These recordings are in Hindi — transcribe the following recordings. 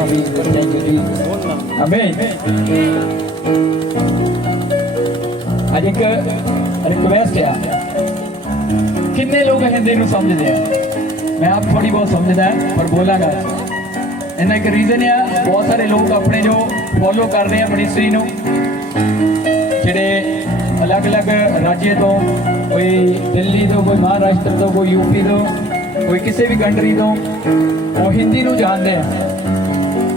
आमीन। आज एक रिक्वेस्ट है, कितने लोग हिंदी में समझते हैं? मैं आप थोड़ी बहुत समझता है पर बोलागा। इन्हें एक रीजन है, बहुत सारे लोग अपने जो फॉलो कर रहे हैं मिनिस्ट्री को, जेडे अलग अलग राज्य तो, कोई दिल्ली तो, कोई महाराष्ट्र तो, कोई यूपी तो, कोई किसी भी कंट्री तो, वो हिंदी को जानते हैं।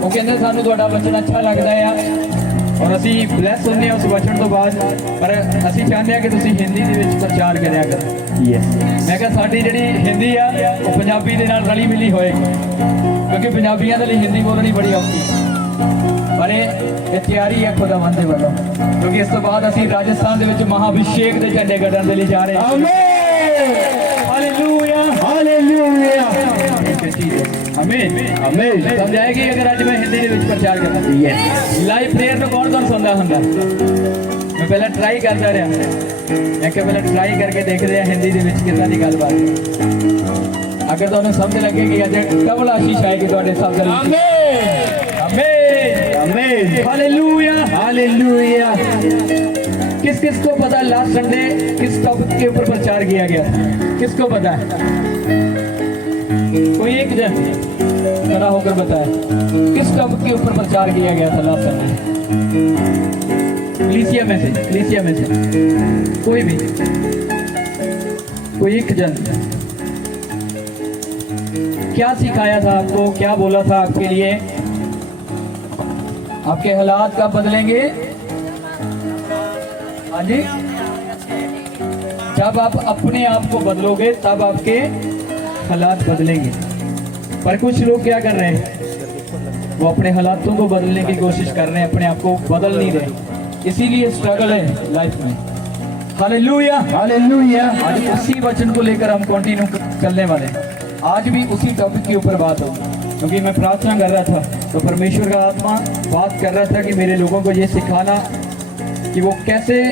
वो कहते सानू तुहाडा वचन अच्छा लगता है और असी ब्लैस होंगे उस वचन तो बाद, पर असी चाहते हैं कि तुसी हिंदी दे विच प्रचार करिया करो। मैं कहा साडी जिहड़ी हिंदी आ वो पंजाबी दे नाल रली मिली होएगी, क्योंकि पंजाबियों के लिए हिंदी बोलनी बड़ी औखी है, पर ये तैयारी है खुदावंद दे वल्लों, क्योंकि इस तो बाद असी राजस्थान दे विच महाअभिषेक दे झंडे गढ़ण दे लिए जा रहे हैं। हालेलुया हालेलुया आमीन आमीन। समझ आएगी अगर आज मैं हिंदी दे विच प्रचार करना। लाइव प्रेयर तो कौन कौन सुनता हुंदा? मैं पहले ट्राई करता रहा, मैं क्या पहले ट्राई करके देखते हैं हिंदी दे विच कितना दी गलबात। अगर तुहानू समझ लगे कि अज डबल आशीष आएगी तुहाडे सब दे विच। आमीन आमीन हालेलुया हालेलुया। किस किस को पता लास्ट संडे किस टॉपिक के ऊपर प्रचार किया गया था? किसको पता है? कोई एक जन खड़ा होकर बताए किस टॉपिक के ऊपर प्रचार किया गया था लास्ट संडे? कलीसिया में से कोई भी, कोई एक जन क्या सिखाया था आपको? क्या बोला था आपके लिए? आपके हालात कब बदलेंगे? हाँ जी, जब आप अपने आप को बदलोगे तब आपके हालात बदलेंगे। पर कुछ लोग क्या कर रहे हैं, वो अपने हालातों को बदलने की कोशिश कर रहे हैं, अपने आप को बदल नहीं रहे, इसीलिए स्ट्रगल है लाइफ में। Hallelujah hallelujah. आज उसी वचन को लेकर हम कंटिन्यू चलने वाले हैं। आज भी उसी टॉपिक के ऊपर बात होगी, क्योंकि मैं प्रार्थना कर रहा था तो परमेश्वर का आत्मा बात कर रहा था कि मेरे लोगों को ये सिखाना कि वो कैसे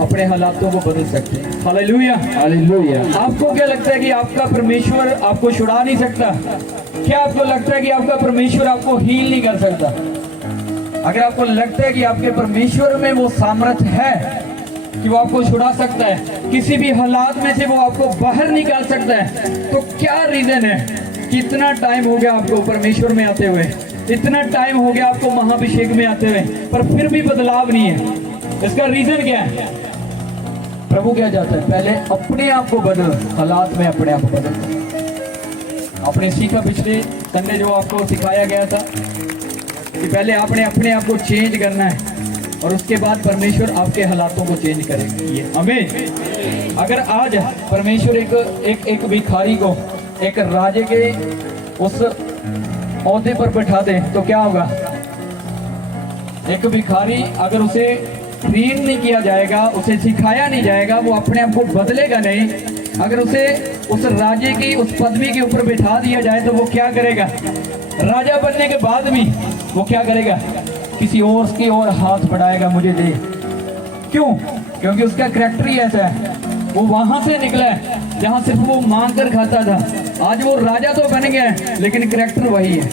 अपने हालातों को बदल सकते हैं। Hallelujah hallelujah. आपको क्या लगता है कि आपका परमेश्वर आपको छुड़ा नहीं सकता? क्या आपको लगता है कि आपका परमेश्वर आपको हील नहीं कर सकता? अगर आपको लगता है कि आपके परमेश्वर में वो सामर्थ्य है कि वो आपको छुड़ा सकता है, किसी भी हालात में से वो आपको बाहर निकाल सकता है, तो क्या रीजन है कि इतना टाइम हो गया आपको परमेश्वर में आते हुए, इतना टाइम हो गया आपको महाअभिषेक में आते हुए, पर फिर भी बदलाव नहीं है? इसका रीजन क्या है? प्रभु क्या चाहता है? पहले अपने आप को बदल, हालात में अपने आप को बदल। आपने सीखा पिछले संडे जो आपको सिखाया गया था कि पहले आपने अपने आप को चेंज करना है और उसके बाद परमेश्वर आपके हालातों को चेंज करेगा। आमीन। अगर आज परमेश्वर एक भिखारी को एक राजे के उस ओहदे पर बैठा दे तो क्या होगा? एक भिखारी अगर उसे ट्रेन नहीं किया जाएगा, उसे सिखाया नहीं जाएगा, वो अपने आप को बदलेगा नहीं। अगर उसे उस राजे की उस पदवी के ऊपर बैठा दिया जाए तो वो क्या करेगा? राजा बनने के बाद भी वो क्या करेगा? किसी और की ओर हाथ बढ़ाएगा, मुझे दे। क्यों? क्योंकि उसका करैक्टर ही ऐसा है। वो वहां से निकला है जहां सिर्फ वो मांग कर खाता था। आज वो राजा तो बन गया है लेकिन करैक्टर वही है।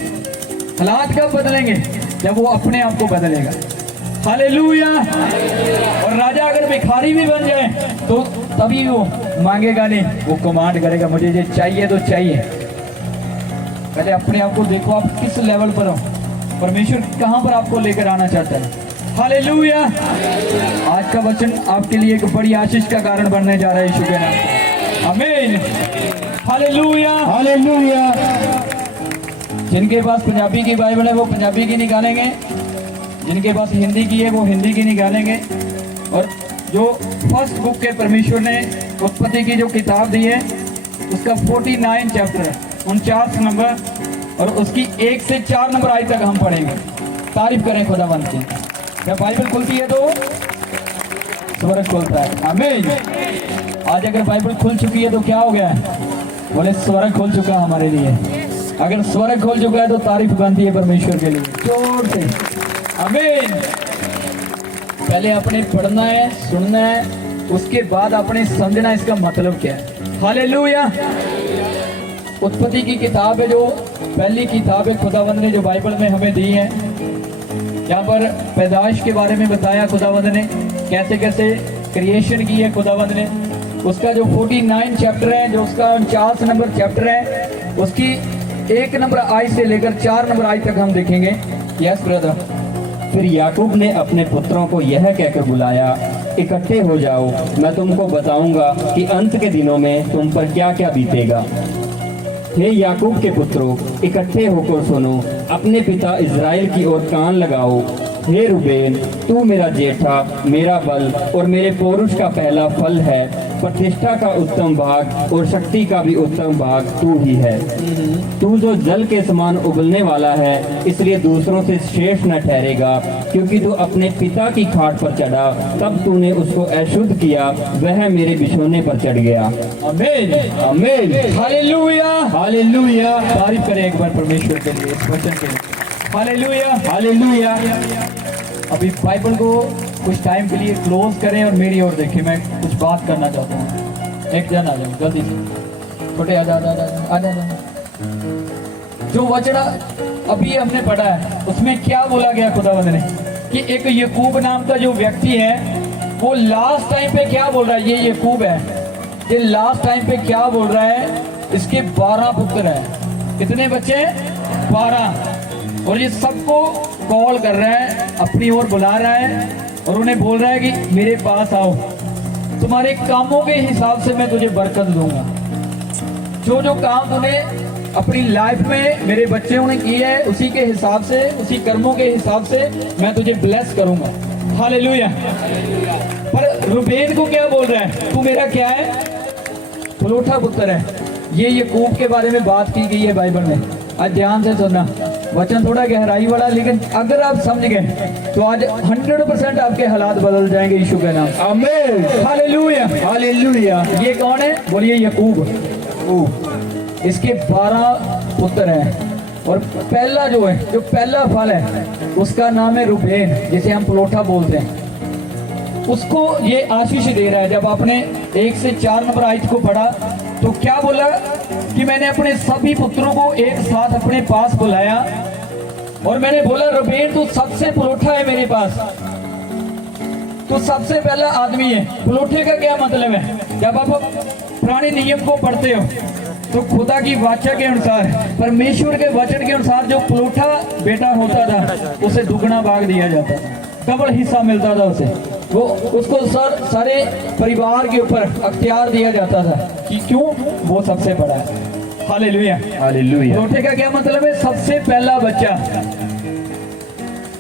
हालात कब बदलेंगे? जब वो अपने आप को बदलेगा। हालेलुया। और राजा अगर भिखारी भी बन जाए तो तभी वो मांगेगा नहीं, वो कमांड करेगा, मुझे ये चाहिए तो चाहिए। पहले अपने आप को देखो, आप किस लेवल पर हो, परमेश्वर कहां पर आपको लेकर आना चाहता है। हालेलुया। आज का वचन आपके लिए एक बड़ी आशीष का कारण बनने जा रहा है यीशु के नाम। आमीन। Hallelujah hallelujah. जिनके पास पंजाबी की बाइबल है वो पंजाबी की निकालेंगे, जिनके पास हिंदी की है वो हिंदी की निकालेंगे। और जो फर्स्ट बुक के परमेश्वर ने उत्पत्ति की जो किताब दी है उसका 49 चैप्टर 49 नंबर और उसकी 1 से 4 नंबर आज तक हम पढ़ेंगे। तारीफ करें खुदावंद की। जब बाइबल खुलती है तो स्वर्ग खुलता है। आमीन। आज अगर बाइबल खुल चुकी है तो क्या हो गया है? बोले स्वर्ग खुल चुका हमारे लिए। अगर स्वर्ग खुल चुका है तो तारीफ बनती है परमेश्वर के लिए जोर से। आमीन। पहले अपने पढ़ना है, सुनना है, उसके बाद अपने समझना इसका मतलब क्या है। हालेलुया। उत्पत्ति की किताब है जो पहली किताब है खुदावंद ने जो बाइबल में हमें दी है। यहाँ पर पैदाइश के बारे में बताया खुदावंद ने, कैसे कैसे क्रिएशन की है खुदावंद ने। उसका जो 49 चैप्टर है, जो उसका 49 नंबर चैप्टर है, उसकी 1 नंबर आयत से लेकर 4 नंबर आयत तक हम देखेंगे। Yes brother. फिर याकूब ने अपने पुत्रों को यह कहकर बुलाया, इकट्ठे हो जाओ, मैं तुमको बताऊंगा कि अंत के दिनों में तुम पर क्या क्या बीतेगा। हे याकूब के पुत्रों, इकट्ठे होकर सुनो, अपने पिता इज़राइल की ओर कान लगाओ। हे रूबेन, तू मेरा जेठा, मेरा बल और मेरे पौरुष का पहला फल है। प्रतिष्ठा का उत्तम भाग और शक्ति का भी उत्तम भाग तू ही है। तू जो जल के समान उबलने वाला है, इसलिए दूसरों से श्रेष्ठ न ठहरेगा, क्योंकि तू अपने पिता की खाट पर चढ़ा, तब तूने उसको अशुद्ध किया, वह मेरे बिछोने पर चढ़ गया। आमीन आमीन। Hallelujah hallelujah. तारीफ करें एक बार परमेश्वर के लिए, इस वचन के लिए। Hallelujah hallelujah. अभी बाइबल को कुछ टाइम के लिए क्लोज करें और मेरी ओर देखें। मैं कुछ बात करना चाहता हूँ। एक जन आ जाओ जल्दी से, छोटे आ जा। जो वचन अभी हमने पढ़ा है उसमें क्या बोला गया खुदावंद ने कि एक याकूब नाम का जो व्यक्ति है वो लास्ट टाइम पे क्या बोल रहा है। ये याकूब है, ये लास्ट टाइम पे क्या बोल रहा है, इसके 12 पुत्र हैं। कितने बच्चे? 12। और ये सबको कॉल कर रहा है, अपनी ओर बुला रहा है और उन्हें बोल रहा है कि मेरे पास आओ, तुम्हारे कामों के हिसाब से मैं तुझे बरकत दूंगा। जो जो काम तूने अपनी लाइफ में मेरे बच्चों ने किए है, उसी के हिसाब से, उसी कर्मों के हिसाब से मैं तुझे ब्लेस करूंगा। हालेलुया। पर रूबेन को क्या बोल रहा है? तू मेरा क्या है? फलोठा पुत्र है। ये याकूब के बारे में बात की गई है बाइबल में। आज ध्यान से सुनना, वचन थोड़ा गहराई वाला, लेकिन अगर आप समझ गए तो आज 100% आपके हालात बदल जाएंगे यीशु के नाम। आमीन। Hallelujah hallelujah. ये कौन है? बोलिए याकूब। इसके 12 पुत्र हैं और पहला जो है, जो पहला फल है, उसका नाम है रूबेन, जिसे हम पलोठा बोलते हैं। उसको ये आशीष दे रहा है। जब आपने 1 से 4 नंबर आयत को पढ़ा तो क्या बोला कि मैंने अपने सभी पुत्रों को एक साथ अपने पास बुलाया और मैंने बोला रूबेन तू सबसे पलोठा है मेरे पास, तू सबसे पहला आदमी है। पलोठे का क्या मतलब है? जब आप पुराने नियम को पढ़ते हो तो खुदा की वाचा के अनुसार, परमेश्वर के वचन के अनुसार जो पलोठा बेटा होता था उसे दुगना भाग दिया जाता था, डबल हिस्सा मिलता था उसे। वो उसको सारे परिवार के ऊपर अख्तियार दिया जाता था कि क्यों? वो सबसे बड़ा है। Hallelujah hallelujah. पलोठे का क्या मतलब है? सबसे पहला बच्चा।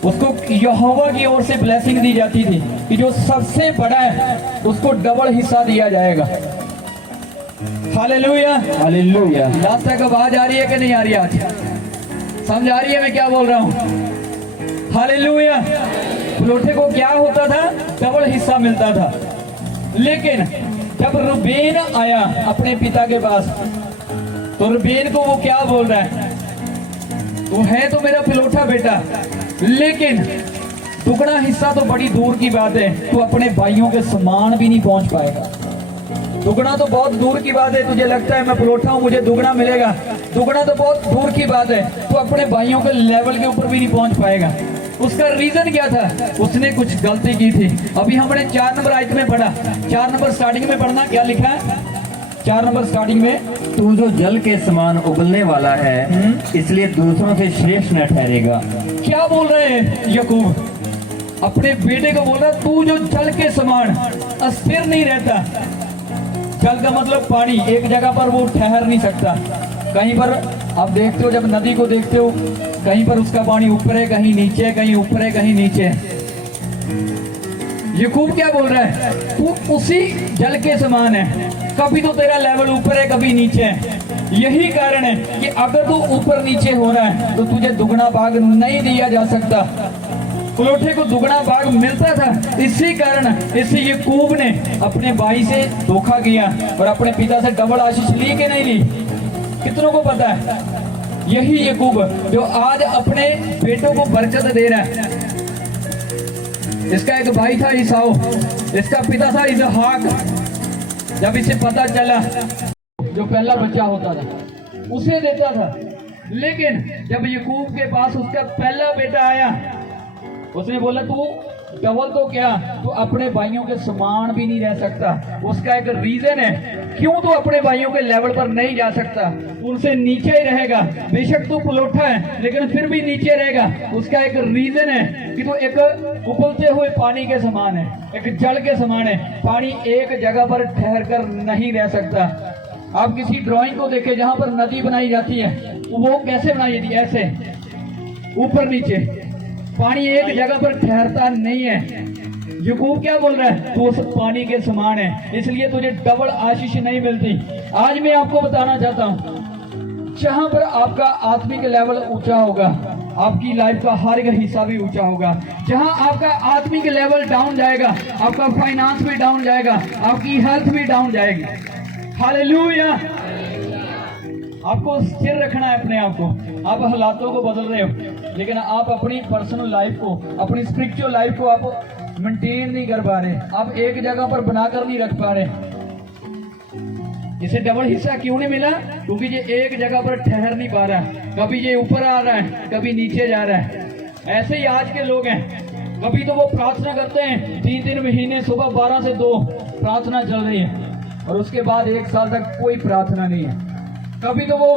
उसको यहोवा की ओर से ब्लेसिंग दी जाती थी कि जो सबसे बड़ा है उसको डबल हिस्सा दिया जाएगा। Hallelujah hallelujah. यहाँ तक आवाज आ रही है कि नहीं आ रही? आज समझ आ रही है मैं क्या बोल रहा हूँ? हालेलुया। पलोठे को क्या होता था? डबल हिस्सा मिलता था। लेकिन जब रूबेन आया अपने पिता के पास तो रूबेन को वो क्या बोल रहा है? तू है तो मेरा पलोठा बेटा, लेकिन दुगना हिस्सा तो बड़ी दूर की बात है, तू अपने भाइयों के समान भी नहीं पहुंच पाएगा। दुगना तो बहुत दूर की बात है। तुझे लगता है मैं पलोठा हूं मुझे दुगना मिलेगा, दुगना तो बहुत दूर की बात है। तू अपने भाइयों के लेवल के ऊपर भी नहीं पहुंच पाएगा। उसका रीजन क्या था? उसने कुछ गलती की थी। अभी हमने 4 नंबर आयत में पढ़ा, 4 नंबर स्टार्टिंग में पढ़ना, क्या लिखा है 4 नंबर स्टार्टिंग में? तू जो जल के समान उबलने वाला है, इसलिए दूसरों से श्रेष्ठ न ठहरेगा। क्या बोल रहे हैं याकूब? अपने बेटे को बोल रहा तू जो जल के समान अस्थिर नहीं रहता। जल का मतलब पानी, एक जगह पर वो ठहर नहीं सकता। कहीं पर आप देखते हो, जब नदी को देखते हो, कहीं पर उसका पानी ऊपर है, कहीं नीचे, कहीं ऊपर है, कहीं नीचे। याकूब क्या बोल रहा है? तू उसी जल के समान है, कभी तो तेरा लेवल ऊपर है, कभी नीचे है। यही कारण है कि अगर तू ऊपर नीचे हो रहा है तो तुझे दुगना भाग नहीं दिया जा सकता। पलोठे को दुगना भाग मिलता था, इसी कारण इसी याकूब ने अपने भाई से धोखा किया और अपने पिता से डबल आशीष ली कि नहीं ली? कितनों को पता है? यही याकूब जो आज अपने बेटों को बरकत दे रहा है। इसका एक भाई था ईसाऊ, इसका पिता था इसहाक। जब इसे पता चला जो पहला बच्चा होता था उसे देता था, लेकिन जब यकूब के पास उसका पहला बेटा आया, उसने बोला तू डबल तो क्या, तू अपने भाइयों के समान भी नहीं रह सकता। उसका एक रीजन है क्यों तू अपने भाइयों के लेवल पर नहीं जा सकता, उनसे नीचे ही रहेगा। बेशक तू पलोठा है लेकिन फिर भी नीचे रहेगा। उसका एक रीजन है कि तू एक उबलते हुए पानी के समान है, एक जल के समान है। पानी एक जगह पर ठहर कर नहीं रह सकता। आप किसी ड्राइंग को देखें जहां पर नदी बनाई जाती है, वो कैसे बनाई जाती है? ऐसे ऊपर नीचे, पानी एक जगह पर ठहरता नहीं है। यकूब क्या बोल रहा है? तू उस पानी के समान है, इसलिए तुझे डबल आशीष नहीं मिलती। आज मैं आपको बताना चाहता हूं, जहां पर आपका आत्मिक लेवल ऊंचा होगा, आपकी लाइफ का हर एक हिस्सा भी ऊंचा होगा। जहां आपका आत्मिक लेवल डाउन जाएगा, आपका फाइनेंस भी डाउन जाएगा, आपकी हेल्थ भी डाउन जाएगी। हालेलुया। आपको स्थिर रखना है अपने आप को। आप हालातों को बदल रहे हो, लेकिन आप अपनी पर्सनल लाइफ को, अपनी स्पिरिचुअल लाइफ को आप मेंटेन नहीं कर पा रहे। आप एक जगह पर बनाकर नहीं रख पा रहे। इसे डबल हिस्सा क्यों नहीं मिला? क्योंकि ये एक जगह पर ठहर नहीं पा रहा। कभी ये ऊपर आ रहा है, कभी नीचे जा रहा है। ऐसे ही आज के लोग हैं। कभी तो वो प्रार्थना करते हैं 3-3 महीने, सुबह 12 से 2 प्रार्थना चल रही है, और उसके बाद 1 साल तक कोई प्रार्थना नहीं है। कभी तो वो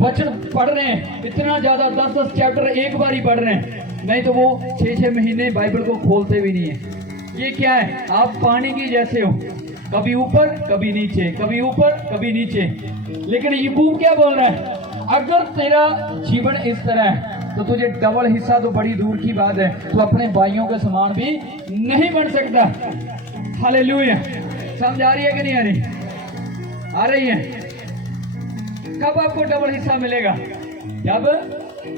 वचन पढ़ रहे हैं इतना ज्यादा, 10-10 चैप्टर एक बार ही पढ़ रहे हैं, नहीं तो वो 6-6 महीने बाइबल को खोलते भी नहीं है। ये क्या है? आप पानी की जैसे हो, कभी ऊपर कभी नीचे, कभी ऊपर कभी नीचे। लेकिन यकूब क्या बोल रहा है? अगर तेरा जीवन इस तरह है तो तुझे डबल हिस्सा तो बड़ी दूर की बात है, तो अपने भाइयों के समान भी नहीं बन सकता। हालेलुया। समझ आ रही है कि नहीं आ रही? आ रही है। कब आपको डबल हिस्सा मिलेगा? जब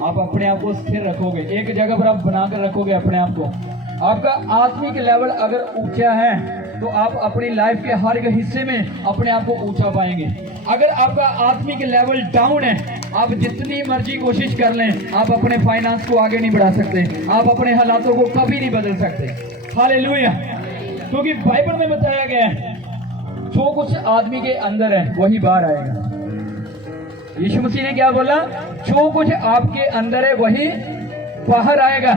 आप अपने आप को स्थिर रखोगे, एक जगह पर आप बनाकर रखोगे अपने आप को। आपका आत्मिक लेवल अगर ऊंचा है तो आप अपनी लाइफ के हर एक हिस्से में अपने आप को ऊंचा पाएंगे। अगर आपका आत्मिक लेवल डाउन है, आप जितनी मर्जी कोशिश कर लें, आप अपने फाइनेंस को आगे नहीं बढ़ा सकते, आप अपने हालातों को कभी नहीं बदल सकते। हालेलुया। क्योंकि बाइबल में बताया गया है जो कुछ आदमी के अंदर है वही बाहर आएगा। यीशु मसीह ने क्या बोला? जो कुछ आपके अंदर है वही बाहर आएगा।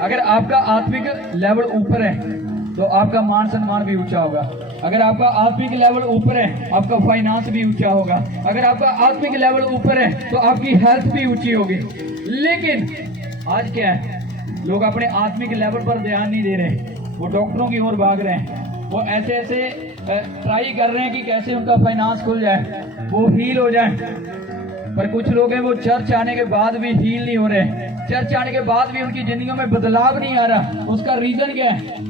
अगर आपका आत्मिक लेवल ऊपर है तो आपका मान सम्मान भी ऊंचा होगा। अगर आपका आत्मिक लेवल ऊपर है, आपका फाइनेंस भी ऊंचा होगा। अगर आपका आत्मिक लेवल ऊपर है तो आपकी हेल्थ भी ऊंची होगी। लेकिन आज क्या है? लोग अपने आत्मिक लेवल पर ध्यान नहीं दे रहे, वो डॉक्टरों की ओर भाग रहे हैं। वो ऐसे ऐसे ट्राई कर रहे हैं कि कैसे उनका फाइनेंस खुल जाए, वो हील हो जाए। पर कुछ लोग हैं वो चर्च आने के बाद भी हील नहीं हो रहे, चर्च आने के बाद भी उनकी जिंदगियों में बदलाव नहीं आ रहा। उसका रीजन क्या है?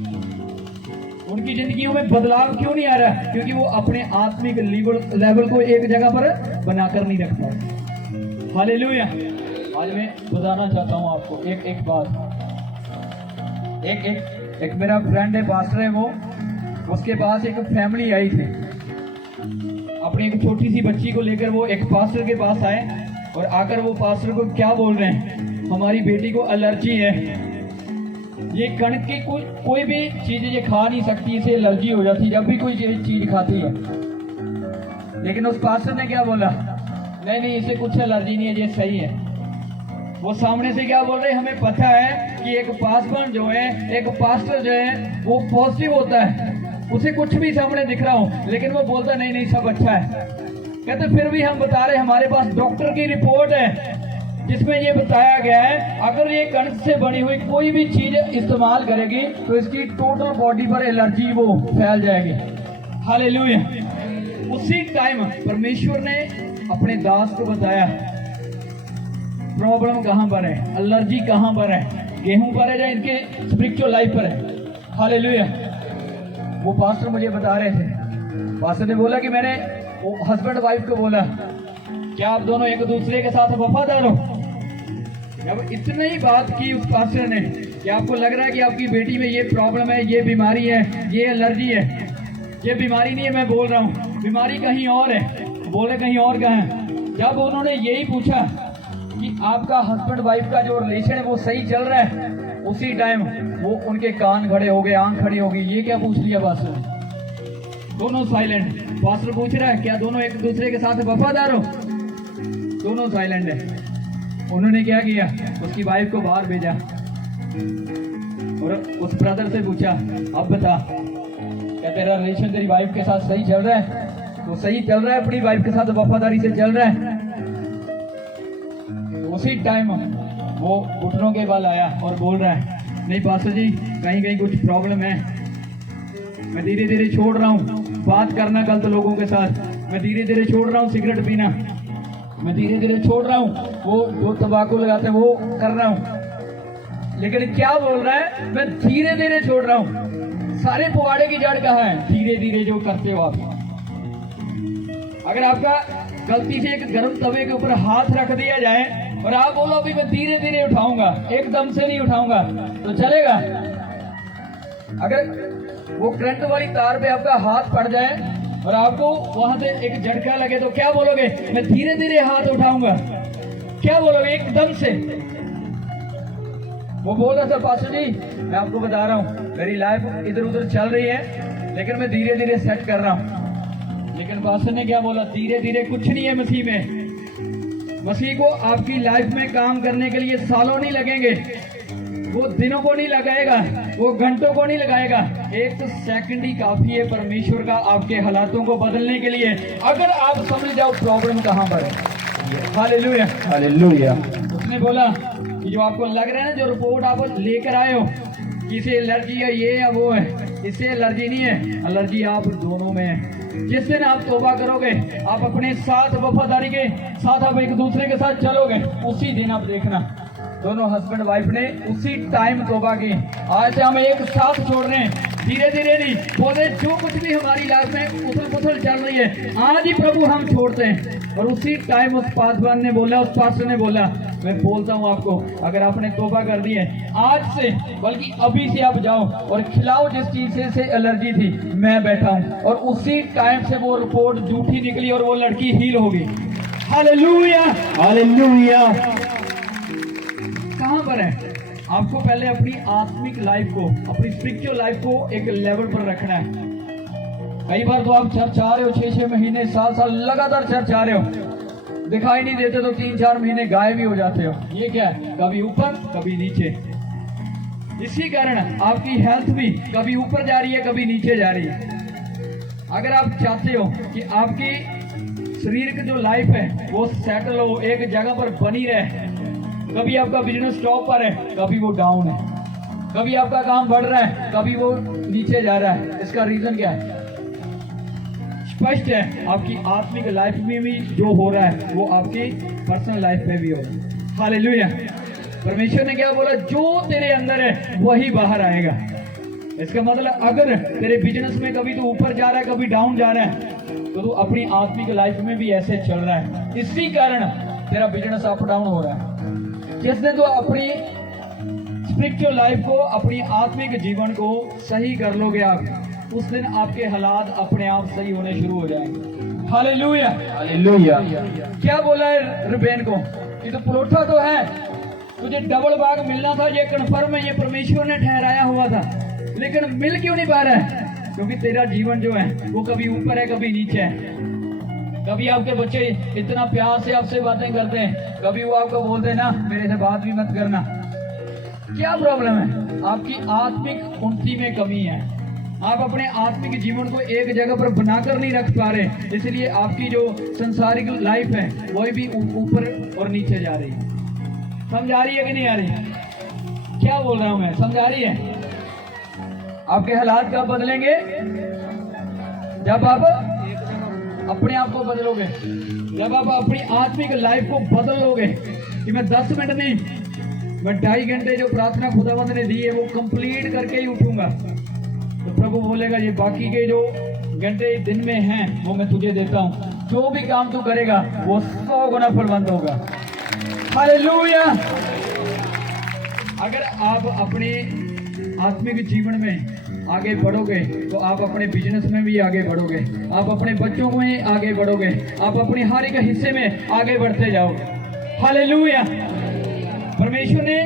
उनकी जिंदगियों में बदलाव क्यों नहीं आ रहा? क्योंकि वो अपने आत्मिक लेवल को एक जगह पर बनाकर नहीं रख पाए। हालेलुया। आज मैं बताना चाहता हूँ आपको एक बात। एक मेरा फ्रेंड है, पास्टर है, वो उसके पास एक फैमिली आई थी, अपनी एक छोटी सी बच्ची को लेकर वो एक पास्टर के पास आए, और आकर वो पास्टर को क्या बोल रहे हैं? हमारी बेटी को एलर्जी है, ये कणक की कोई भी चीज ये खा नहीं सकती, इसे एलर्जी हो जाती जब भी कोई चीज खाती है। लेकिन उस पास्टर ने क्या बोला? नहीं नहीं, इसे कुछ एलर्जी नहीं है, ये सही है। वो सामने से क्या बोल रहे हैं? हमें पता है कि एक पासवान जो है, एक पास्टर जो है, वो पॉजिटिव होता है, उसे कुछ भी सामने दिख रहा हो, लेकिन वो बोलता नहीं नहीं सब अच्छा है। कहते फिर भी हम बता रहे, हमारे पास डॉक्टर की रिपोर्ट है जिसमें ये बताया गया है अगर ये कणक से बनी हुई कोई भी चीज इस्तेमाल करेगी तो इसकी टोटल बॉडी पर एलर्जी वो फैल जाएगी। हालेलुया। उसी टाइम परमेश्वर ने अपने दास को बताया प्रॉब्लम कहां पर है, एलर्जी कहां पर है, गेहूं पर है या इनके स्पिरिचुअल लाइफ पर है। हालेलुया। वो पास्टर मुझे बता रहे थे, पास्टर ने बोला कि मैंने वो हस्बैंड वाइफ को बोला क्या आप दोनों एक दूसरे के साथ वफादार हो? जब इतनी ही बात की उस पास्टर ने कि आपको लग रहा है कि आपकी बेटी में ये प्रॉब्लम है, ये बीमारी है, ये एलर्जी है, ये बीमारी नहीं है, मैं बोल रहा हूँ बीमारी कहीं और है, बोले कहीं और का है। जब उन्होंने यही पूछा कि आपका हस्बैंड वाइफ का जो रिलेशन है वो सही चल रहा है, उसी टाइम वो उनके कान खड़े हो गए, आंख खड़ी हो गई। ये क्या पूछ लिया पास्टर ने? दोनों साइलेंट। पास्टर पूछ रहा है क्या दोनों एक दूसरे के साथ वफादार हो? दोनों साइलेंट है। उन्होंने क्या किया, उसकी वाइफ को बाहर भेजा और उस ब्रदर से पूछा, अब बता क्या तेरा रिलेशन तेरी वाइफ के साथ सही चल रहा है? तो सही चल रहा है, अपनी वाइफ के साथ वफादारी से चल रहा है? उसी टाइम वो घुटनों के बल आया और बोल रहा है, नहीं पास्टर जी, कहीं कहीं कुछ प्रॉब्लम है, मैं धीरे धीरे छोड़ रहा हूँ बात करना गलत लोगों के साथ, मैं धीरे धीरे छोड़ रहा हूँ सिगरेट पीना, मैं धीरे धीरे छोड़ रहा हूँ वो जो तंबाकू लगाते हैं वो कर रहा हूँ। लेकिन क्या बोल रहा है, मैं धीरे धीरे छोड़ रहा हूँ। सारे पुआड़े की जड़ कहाँ है? धीरे धीरे जो करते हो आप। अगर आपका गलती से एक गर्म तवे के ऊपर हाथ रख दिया जाए और आप बोलो अभी मैं धीरे धीरे उठाऊंगा, एकदम से नहीं उठाऊंगा, तो चलेगा? अगर वो करंट वाली तार पे आपका हाथ पड़ जाए और आपको वहां से एक झटका लगे तो क्या बोलोगे? मैं धीरे धीरे हाथ उठाऊंगा। क्या बोलोगे? एकदम से। वो बोल रहा था, पास्टर जी मैं आपको बता रहा हूँ मेरी लाइफ इधर उधर चल रही है लेकिन मैं धीरे धीरे सेट कर रहा हूँ। लेकिन पास्टर ने क्या बोला? धीरे धीरे कुछ नहीं है मसीह में। मसीह को आपकी लाइफ में काम करने के लिए सालों नहीं लगेंगे, वो दिनों को नहीं लगाएगा, वो घंटों को नहीं लगाएगा, एक सेकंड ही काफी है परमेश्वर का आपके हालातों को बदलने के लिए, अगर आप समझ जाओ प्रॉब्लम कहां पर है। Hallelujah, hallelujah. उसने बोला कि जो आपको लग रहा है ना, जो रिपोर्ट आप लेकर आए हो किसी एलर्जी है ये या वो है, इससे एलर्जी नहीं है, एलर्जी आप दोनों में है। जिस दिन आप तौबा करोगे, आप अपने साथ वफादारी के साथ आप एक दूसरे के साथ चलोगे, उसी दिन आप देखना दोनों हस्बैंड वाइफ ने उसी टाइम तौबा की। आज से हम एक साथ छोड़ रहे हैं, धीरे धीरे नहीं बोले, जो कुछ भी हमारी लाइफ में उथल पुथल चल रही है आज ही प्रभु हम छोड़ते हैं। और उसी टाइम उस पासवान ने बोला, उस पास्टर ने बोला, मैं बोलता हूँ आपको, अगर आपने तौबा कर दी है आज से, बल्कि अभी से आप जाओ और खिलाओ जिस चीज से एलर्जी थी, मैं बैठा हूँ। और उसी टाइम से वो रिपोर्ट झूठी निकली और वो लड़की हील हो गई। Hallelujah, hallelujah. कहां पर है? आपको पहले अपनी आत्मिक लाइफ को, अपनी स्पिरिचुअल लाइफ को एक लेवल पर रखना है। कई बार तो आप चर्च आ रहे हो 6-6 महीने, साल साल लगातार चर्च आ रहे हो, दिखाई नहीं देते तो 3-4 महीने गायब भी हो जाते हो। ये क्या है? कभी ऊपर कभी नीचे। इसी कारण आपकी हेल्थ भी कभी ऊपर जा रही है कभी नीचे जा रही है। अगर आप चाहते हो कि आपकी शरीर की जो लाइफ है वो सेटल हो, एक जगह पर बनी रहे, कभी आपका बिजनेस टॉप पर है कभी वो डाउन है, कभी आपका काम बढ़ रहा है कभी वो नीचे जा रहा है, इसका रीजन क्या है? स्पष्ट है, आपकी आत्मिक लाइफ में भी जो हो रहा है वो आपकी पर्सनल लाइफ में भी हो रहा है। हालेलुया। परमेश्वर ने क्या बोला? जो तेरे अंदर है वही बाहर आएगा। इसका मतलब अगर तेरे बिजनेस में कभी तो ऊपर जा रहा है कभी डाउन जा रहा है, तो तू अपनी आत्मिक लाइफ में भी ऐसे चल रहा है, इसी कारण तेरा बिजनेस अप डाउन हो रहा है। जिस दिन तो अपनी स्पिरिचुअल लाइफ को, अपनी आत्मिक जीवन को सही कर लोगे आप, उस दिन आपके हालात अपने आप सही होने शुरू हो जाएंगे। Hallelujah, hallelujah. क्या बोला है रुबेन को कि तो परोठा तो है, तुझे डबल भाग मिलना था, ये कन्फर्म है, ये परमेश्वर ने ठहराया हुआ था, लेकिन मिल क्यों नहीं पा रहा है? क्योंकि तेरा जीवन जो है वो कभी ऊपर है कभी नीचे है। कभी आपके बच्चे इतना प्यार से आपसे बातें करते हैं, कभी वो आपको बोलते हैं ना मेरे से बात भी मत करना। क्या प्रॉब्लम है? आपकी आत्मिक उन्नति में कमी है। आप अपने आत्मिक जीवन को एक जगह पर बनाकर नहीं रख पा रहे, इसलिए आपकी जो संसारिक लाइफ है वही भी ऊपर और नीचे जा रही है। समझ आ रही है कि नहीं आ रही? क्या बोल रहा हूं मैं? समझ आ रही है? आपके हालात कब बदलेंगे? जब आप अपने आप को बदलोगे, जब आप अपनी आत्मिक लाइफ को बदल लोगे कि मैं 10 मिनट नहीं, मैं 2.5 घंटे जो प्रार्थना खुदावंद ने दी है वो कंप्लीट करके ही उठूंगा, तो प्रभु बोलेगा ये बाकी के जो घंटे दिन में हैं वो मैं तुझे देता हूं, जो भी काम तू करेगा वो 100 गुना फलवंत होगा। हालेलुया। अगर आप अपने आत्मिक जीवन में आगे बढ़ोगे तो आप अपने बिजनेस में भी आगे बढ़ोगे, आप अपने बच्चों में आगे बढ़ोगे, आप अपने हर एक हिस्से में आगे बढ़ते जाओगे। हालेलुया। परमेश्वर ने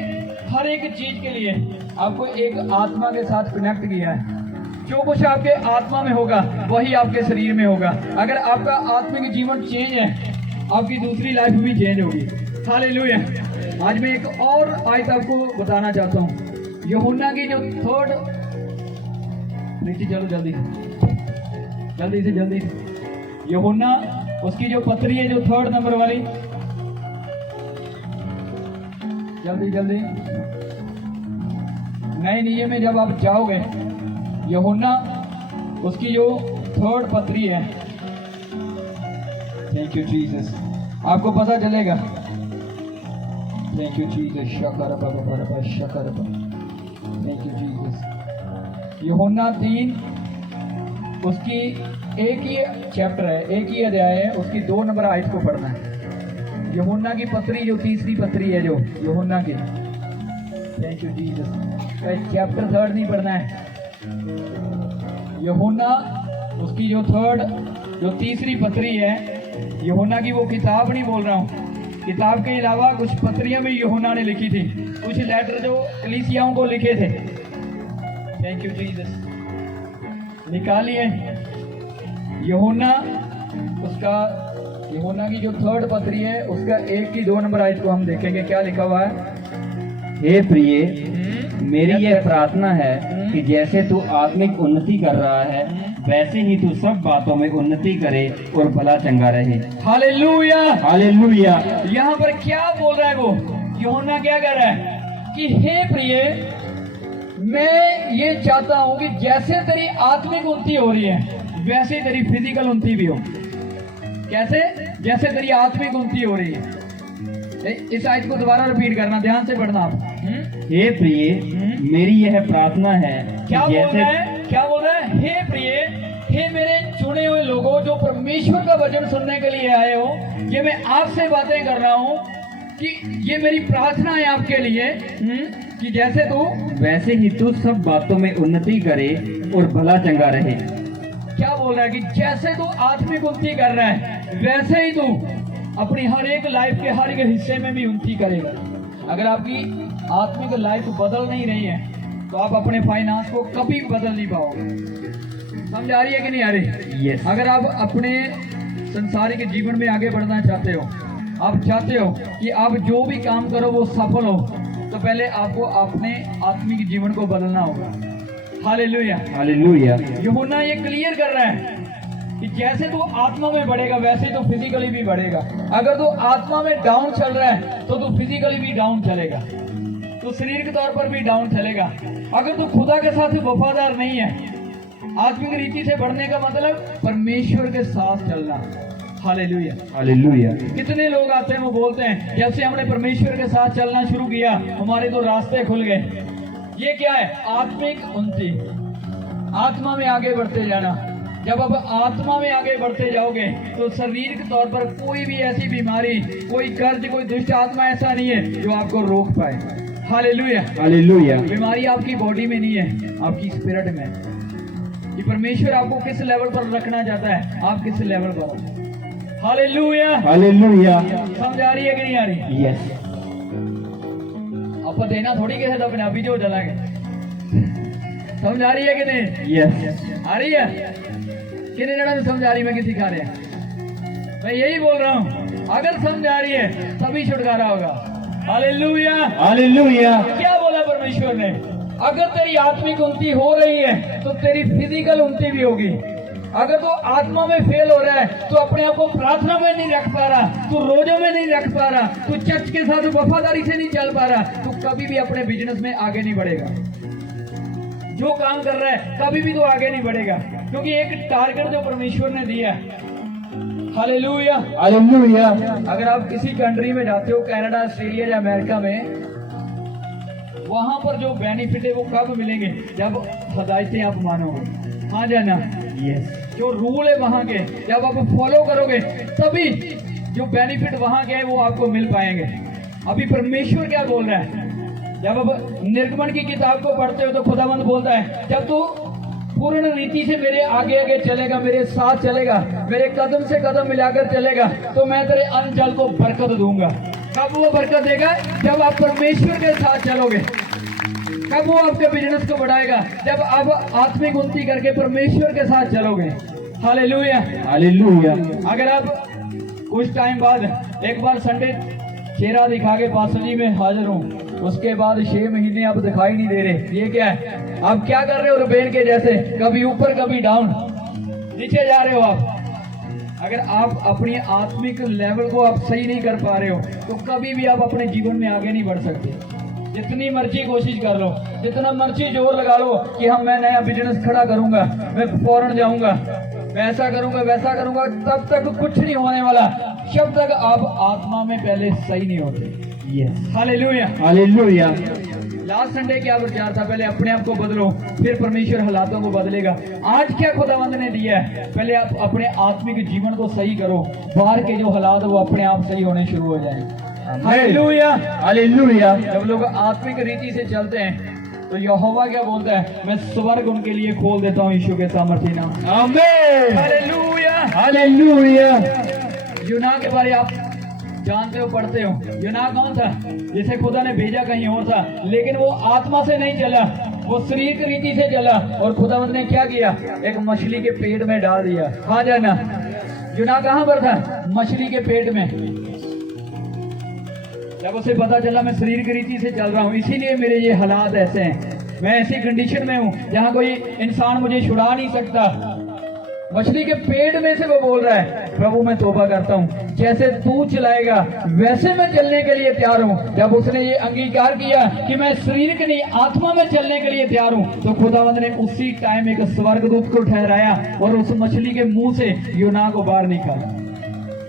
हर एक चीज के लिए आपको एक आत्मा के साथ कनेक्ट किया है। जो कुछ आपके आत्मा में होगा वही आपके शरीर में होगा। अगर आपका आत्मिक जीवन चेंज है, आपकी दूसरी लाइफ भी चेंज होगी। हालेलुया। आज मैं एक और आयत आपको बताना चाहता हूँ। यूहन्ना की जो थर्ड, नीचे चलो जल्दी जल्दी से जल्दी। यूहन्ना उसकी जो पत्री है, जो थर्ड नंबर वाली, जल्दी जल्दी। नए नियम में जब आप जाओगे, यूहन्ना उसकी जो थर्ड पत्री है, थैंक यू जीसस, आपको पता चलेगा। Thank you Jesus, Shankar Baba Shankar Baba, thank you Jesus. यूहन्ना 3 उसकी एक ही चैप्टर है, एक ही अध्याय है, उसकी 2 नंबर आयत को पढ़ना है। यूहन्ना की पत्री जो तीसरी पत्री है, जो यूहन्ना की, थैंक यू जीसस, चैप्टर 3 नहीं पढ़ना है। यूहन्ना उसकी जो थर्ड, जो तीसरी पत्री है, यूहन्ना की वो किताब नहीं बोल रहा हूँ, किताब के अलावा कुछ पत्रियां भी यूहन्ना ने लिखी थी, कुछ लेटर जो कलीसियाओं को लिखे थे। थैंक यू जीसस, निकालिए यूहन्ना, उसका यूहन्ना की जो थर्ड पत्री है, उसका 1 की 2 नंबर आयत को हम देखेंगे, क्या लिखा हुआ है। हे प्रिय, मेरी यह प्रार्थना है कि जैसे तू आत्मिक उन्नति कर रहा है, वैसे ही तू सब बातों में उन्नति करे और भला चंगा रहे। हालेलुया। हालेलुया। यहाँ पर क्या बोल रहा है वो, यूहन्ना क्या कह रहा है कि हे प्रिय, मैं ये चाहता हूं कि जैसे तेरी आत्मिक उन्नति हो रही है, वैसे तेरी फिजिकल उन्नति भी हो। कैसे? जैसे तेरी आत्मिक उन्नति हो रही है। इस आयत को दोबारा रिपीट करना, ध्यान से पढ़ना आप। हे प्रिय, मेरी यह प्रार्थना है क्या कि बोल रहा है, क्या बोल रहा है? हे प्रिय, हे मेरे चुने हुए लोगों जो परमेश्वर का वचन सुनने के लिए आए हो, ये मैं आपसे बातें कर रहा हूँ कि ये मेरी प्रार्थना है आपके लिए कि जैसे तू, वैसे ही तू सब बातों में उन्नति करे और भला चंगा रहे। क्या बोल रहा है कि जैसे तू आत्मिक उन्नति कर रहा है, वैसे ही तू अपनी हर एक लाइफ के हर एक हिस्से में भी उन्नति करेगा। अगर आपकी आत्मिक लाइफ बदल नहीं रही है, तो आप अपने फाइनेंस को कभी बदल नहीं पाओगे। समझ आ रही है कि नहीं आ रही? Yes. अगर आप अपने संसारिक जीवन में आगे बढ़ना चाहते हो, आप चाहते हो कि आप जो भी काम करो वो सफल हो, तो पहले आपको अपने आत्मिक जीवन को बदलना होगा। हालेलुया। हालेलुया। यूहन्ना ये क्लियर कर रहा है कि जैसे तू आत्मा में बढ़ेगा, वैसे तो फिजिकली भी बढ़ेगा। अगर तू आत्मा में डाउन चल रहा है, तो तू फिजिकली भी डाउन चलेगा, तो शरीर के तौर पर भी डाउन चलेगा। अगर तू खुदा के साथ वफादार नहीं है, आत्मिक रीति से बढ़ने का मतलब परमेश्वर के साथ चलना। हालेलुया। हालेलुया। कितने लोग आते हैं, वो बोलते हैं जब से हमने परमेश्वर के साथ चलना शुरू किया, हमारे तो रास्ते खुल गए। ये क्या है? आत्मिक उन्नति, आत्मा में आगे बढ़ते जाना। जब आप आत्मा में आगे बढ़ते जाओगे, तो शरीर के तौर पर कोई भी ऐसी बीमारी, कोई कर्ज, कोई दुष्ट आत्मा ऐसा नहीं है जो आपको रोक पाए। हालेलुया। हालेलुया। बीमारी आपकी बॉडी में नहीं है, आपकी स्पिरिट में। कि परमेश्वर आपको किस लेवल पर रखना चाहता है, आप किस लेवल पर हो। हालेलुया। हालेलुया। समझ आ रही है कि नहीं आ रही? यस। आप देना थोड़ी कैसे तो अपने अभी जो चलाएंगे। समझ आ रही है कि नहीं? यस। आ रही है? कितने जगह में समझ आ रही, मैं किसी खा रहे हैं? मैं यही बोल रहा हूँ, अगर समझ आ रही है तभी छुटकारा होगा। हालेलुया। हालेलुया। क्या बोला परमेश्वर ने? अगर तेरी आत्मिक उन्नति हो रही है, तो तेरी फिजिकल उन्नति भी होगी। अगर तो आत्मा में फेल हो रहा है, तो अपने आप को प्रार्थना में नहीं रख पा रहा, तू रोजों में नहीं रख पा रहा, तू चर्च के साथ वफादारी से नहीं चल पा रहा, तू कभी भी अपने बिजनेस में आगे नहीं बढ़ेगा। जो काम कर रहा है कभी भी तो आगे नहीं बढ़ेगा, क्योंकि एक टारगेट जो परमेश्वर ने दिया है। हालेलुया। हालेलुया। अगर आप किसी कंट्री में जाते हो, कनाडा, ऑस्ट्रेलिया या अमेरिका में, वहां पर जो बेनिफिट है वो कब मिलेंगे? जब हदायतें आप मानोगे। हाँ जाना। यस। जो रूल है वहां के जब आप फॉलो करोगे, तभी जो बेनिफिट वहां के है वो आपको मिल पाएंगे। अभी परमेश्वर क्या बोल रहा है? जब आप निर्गमन की किताब को पढ़ते हो, तो खुदावंद बोलता है, जब तू पूर्ण रीति से मेरे आगे आगे चलेगा, मेरे साथ चलेगा, मेरे कदम से कदम मिलाकर चलेगा, तो मैं तेरे अन्न जल को बरकत दूंगा। कब वो बरकत देगा? जब आप परमेश्वर के साथ चलोगे। कब वो आपके बिजनेस को बढ़ाएगा? जब आप आत्मिक उन्नति करके परमेश्वर के साथ चलोगे। हालेलुया। हालेलुया। अगर आप कुछ टाइम बाद एक बार संडे चेहरा दिखा के पास्टर जी में हाजिर हूँ, उसके बाद 6 महीने आप दिखाई नहीं दे रहे। ये क्या है? आप क्या कर रहे हो? रुबेन के जैसे कभी ऊपर कभी डाउन, नीचे जा रहे हो आप। अगर आप अपनी आत्मिक लेवल को आप सही नहीं कर पा रहे हो तो कभी भी आप अपने जीवन में आगे नहीं बढ़ सकते। जितनी मर्जी कोशिश कर लो, जितना मर्जी जोर लगा लो कि हम मैं नया बिजनेस खड़ा करूंगा, मैं फॉरेन जाऊंगा, मैं ऐसा करूंगा वैसा करूंगा, तब तक कुछ नहीं होने वाला जब तक आप आत्मा में पहले सही नहीं होते। Hallelujah, hallelujah. लास्ट संडे क्या विचार था? पहले अपने आप को बदलो, फिर परमेश्वर हालातों को बदलेगा। आज क्या खुदावंद ने दिया है? पहले आप अपने आत्मिक जीवन को सही करो, बाहर के जो हालात वो अपने आप सही होने शुरू हो जाएं। Hallelujah, hallelujah. जब लोग आत्मिक रीति से चलते हैं तो यहोवा क्या बोलता है? मैं स्वर्ग उनके लिए खोल देता हूँ यीशु के सामर्थ्य नाम। आमीन, हालेलुया, हालेलुया। यूना के बारे आप जानते हो, पढ़ते हो। यूना कौन था? जिसे खुदा ने भेजा कहीं और था, लेकिन वो आत्मा से नहीं चला, वो शरीर की रीति से चला। और खुदावंद ने क्या किया? एक मछली के पेट में डाल दिया। हाँ जाना, यूना कहाँ पर था? मछली के पेट में। जब उसे पता चला मैं शरीर की रीति से चल रहा हूँ, इसीलिए मेरे ये हालात ऐसे हैं, मैं ऐसी कंडीशन में हूँ जहाँ कोई इंसान मुझे छुड़ा नहीं सकता। मछली के पेट में से वो बोल रहा है, प्रभु मैं तौबा करता हूँ, जैसे तू चलाएगा वैसे मैं चलने के लिए तैयार हूँ। जब उसने ये अंगीकार किया कि मैं शरीर के नहीं आत्मा में चलने के लिए तैयार हूँ, तो खुदावंद ने उसी टाइम एक स्वर्गदूत को ठहराया और उस मछली के मुंह से यूना को बाहर निकाला।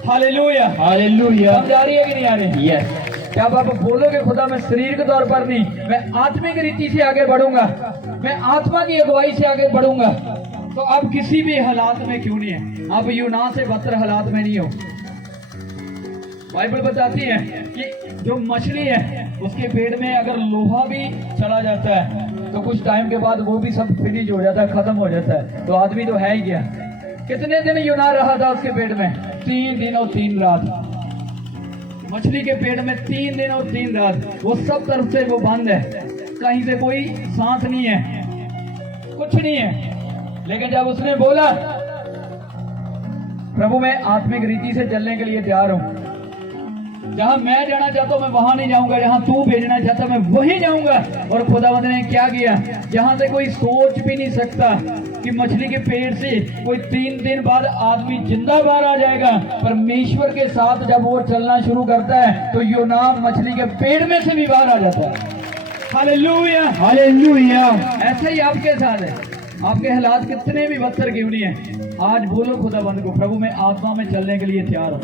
Hallelujah, hallelujah. समझ आ रही है कि नहीं आ रही? यस। जब आप बोलोगे खुदा मैं शरीर के तौर पर नहीं, मैं आत्मिक रीति से आगे बढ़ूंगा, मैं आत्मा की अगुवाई से आगे बढ़ूंगा, तो आप किसी भी हालात में क्यों नहीं है, आप यूना से बदतर हालात में नहीं हो। बाइबल बताती है कि जो मछली है उसके पेट में अगर लोहा भी चला जाता है तो कुछ टाइम के बाद वो भी सब फिनिश हो जाता है, खत्म हो जाता है। तो आदमी तो है ही क्या? कितने दिन यूना रहा था उसके पेट में? 3 दिन और 3 रात। मछली के पेट में 3 दिन और 3 रात। वो सब तरफ से वो बंद है, कहीं से कोई सांस नहीं है, कुछ नहीं है। लेकिन जब उसने बोला प्रभु मैं आत्मिक रीति से चलने के लिए तैयार हूं, जहां मैं जाना चाहता हूं मैं वहां नहीं जाऊंगा, जहां तू भेजना चाहता मैं वहीं जाऊंगा। और खुदावंद ने क्या किया? जहां से कोई सोच भी नहीं सकता कि मछली के पेट से कोई 3 दिन बाद आदमी जिंदा बाहर आ जाएगा, परमेश्वर के साथ जब वो चलना शुरू करता है तो यूना मछली के पेट में से भी बाहर आ जाता है। Hallelujah, hallelujah. ऐसा ही आपके साथ है। आपके हालात कितने भी बदतर क्यों नहीं है, आज बोलो खुदावंद को प्रभु मैं आत्मा में चलने के लिए तैयार हूँ,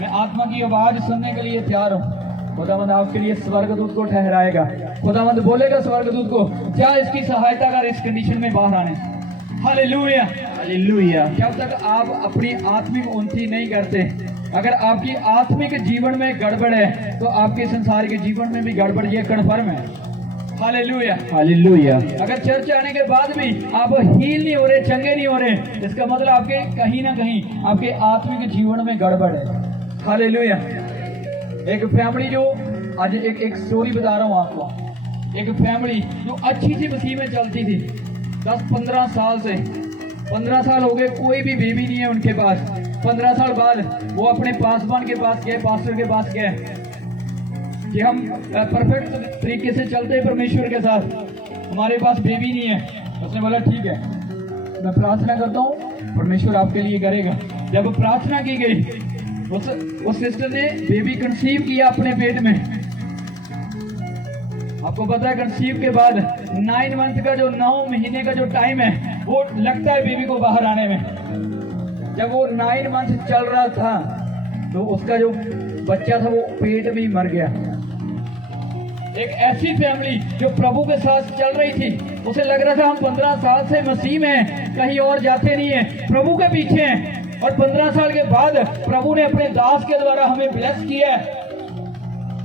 मैं आत्मा की आवाज सुनने के लिए तैयार हूँ। खुदावंद आपके लिए स्वर्गदूत को ठहराएगा। खुदावंद बोलेगा स्वर्गदूत को जा इसकी सहायता कर इस कंडीशन में बाहर आने। Hallelujah, hallelujah. जब तक आप अपनी आत्मिक उन्नति नहीं करते, अगर आपकी आत्मिक जीवन में गड़बड़ है तो आपके संसार के जीवन में भी गड़बड़, ये कन्फर्म है। Hallelujah, hallelujah. अगर चर्च आने के बाद भी आप हील नहीं हो रहे, चंगे नहीं हो रहे, इसका मतलब आपके कहीं ना कहीं आपके आत्मिक जीवन में गड़बड़ है। हालेलुया। एक फैमिली जो आज एक स्टोरी बता रहा हूँ आपको। एक फैमिली जो अच्छी सी मसीह में चलती थी 10-15 साल से, 15 साल हो गए, कोई भी बेबी नहीं है उनके पास। 15 साल बाद वो अपने पासवान के पास गए, पास्टर के पास गए कि हम परफेक्ट तरीके से चलते हैं परमेश्वर के साथ, हमारे पास बेबी नहीं है। उसने बोला ठीक है मैं प्रार्थना करता हूँ, परमेश्वर आपके लिए करेगा। जब प्रार्थना की गई उस सिस्टर ने बेबी कंसीव किया अपने पेट में। आपको पता है कंसीव के बाद 9 मंथ का जो 9 महीने का जो टाइम है वो लगता है बेबी को बाहर आने में। जब वो 9 मंथ चल रहा था तो उसका जो बच्चा था वो पेट में ही मर गया। एक ऐसी फैमिली जो प्रभु के साथ चल रही थी, उसे लग रहा था हम 15 साल से मसीह में हैं, कहीं और जाते नहीं है, प्रभु के पीछे हैं। और 15 साल के बाद प्रभु ने अपने दास के द्वारा हमें ब्लेस किया है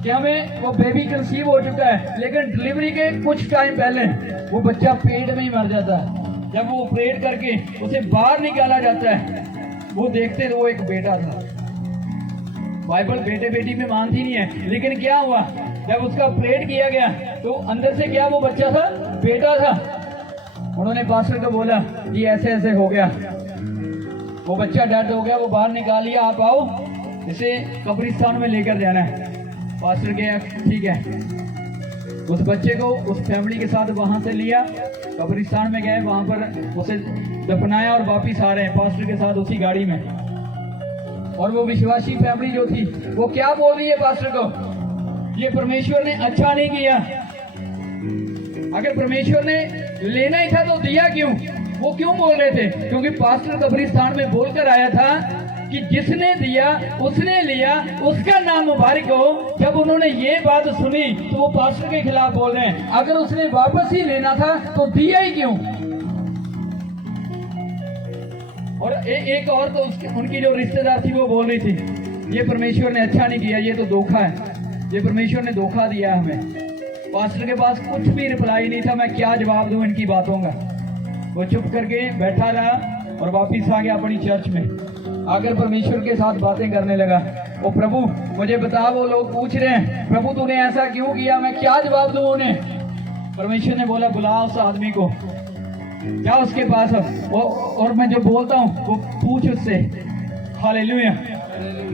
कि हमें वो बेबी कंसीव हो चुका है। लेकिन डिलीवरी के कुछ टाइम पहले वो बच्चा पेट में ही मर जाता है। जब वो ऑपरेट करके उसे बाहर निकाला जाता है, वो देखते तो वो एक बेटा था। बाइबल बेटे बेटी में मानती नहीं है, लेकिन क्या हुआ जब उसका ऑपरेट किया गया तो अंदर से क्या वो बच्चा था? बेटा था। उन्होंने पास्टर को बोला ये ऐसे ऐसे हो गया। वो बच्चा डेड हो गया, वो बाहर निकाल लिया, आप आओ इसे कब्रिस्तान में लेकर जाना है। पास्टर गया, ठीक है। उस बच्चे को उस फैमिली के साथ वहां से लिया, कब्रिस्तान में गए, वहां पर उसे दफनाया और वापिस आ रहे हैं पास्टर के साथ उसी गाड़ी में। और वो विश्वासी फैमिली जो थी वो क्या बोल रही है पास्टर को, ये परमेश्वर ने अच्छा नहीं किया। अगर परमेश्वर ने लेना ही था तो दिया क्यों? वो क्यों बोल रहे थे? क्योंकि पास्टर कब्रिस्तान में बोलकर आया था कि जिसने दिया उसने लिया, उसका नाम मुबारक हो। जब उन्होंने ये बात सुनी तो वो पास्टर के खिलाफ बोल रहे हैं, अगर उसने वापस ही लेना था तो दिया ही क्यों? और एक और तो उनकी जो रिश्तेदार थी वो बोल रही थी, ये परमेश्वर ने अच्छा नहीं किया, ये तो धोखा है, ये परमेश्वर ने धोखा दिया हमें। पास्टर के पास कुछ भी रिप्लाई नहीं था, मैं क्या जवाब दूं इनकी बातों का। वो चुप करके बैठा रहा और वापिस आ गया अपनी चर्च में। आकर परमेश्वर के साथ बातें करने लगा, ओ प्रभु मुझे बता, वो लोग पूछ रहे हैं प्रभु तूने ऐसा क्यों किया, मैं क्या जवाब दूं उन्हें? परमेश्वर ने बोला बुला उस आदमी को, क्या उसके पास और मैं जो बोलता हूँ वो पूछ उससे। हालेलुया।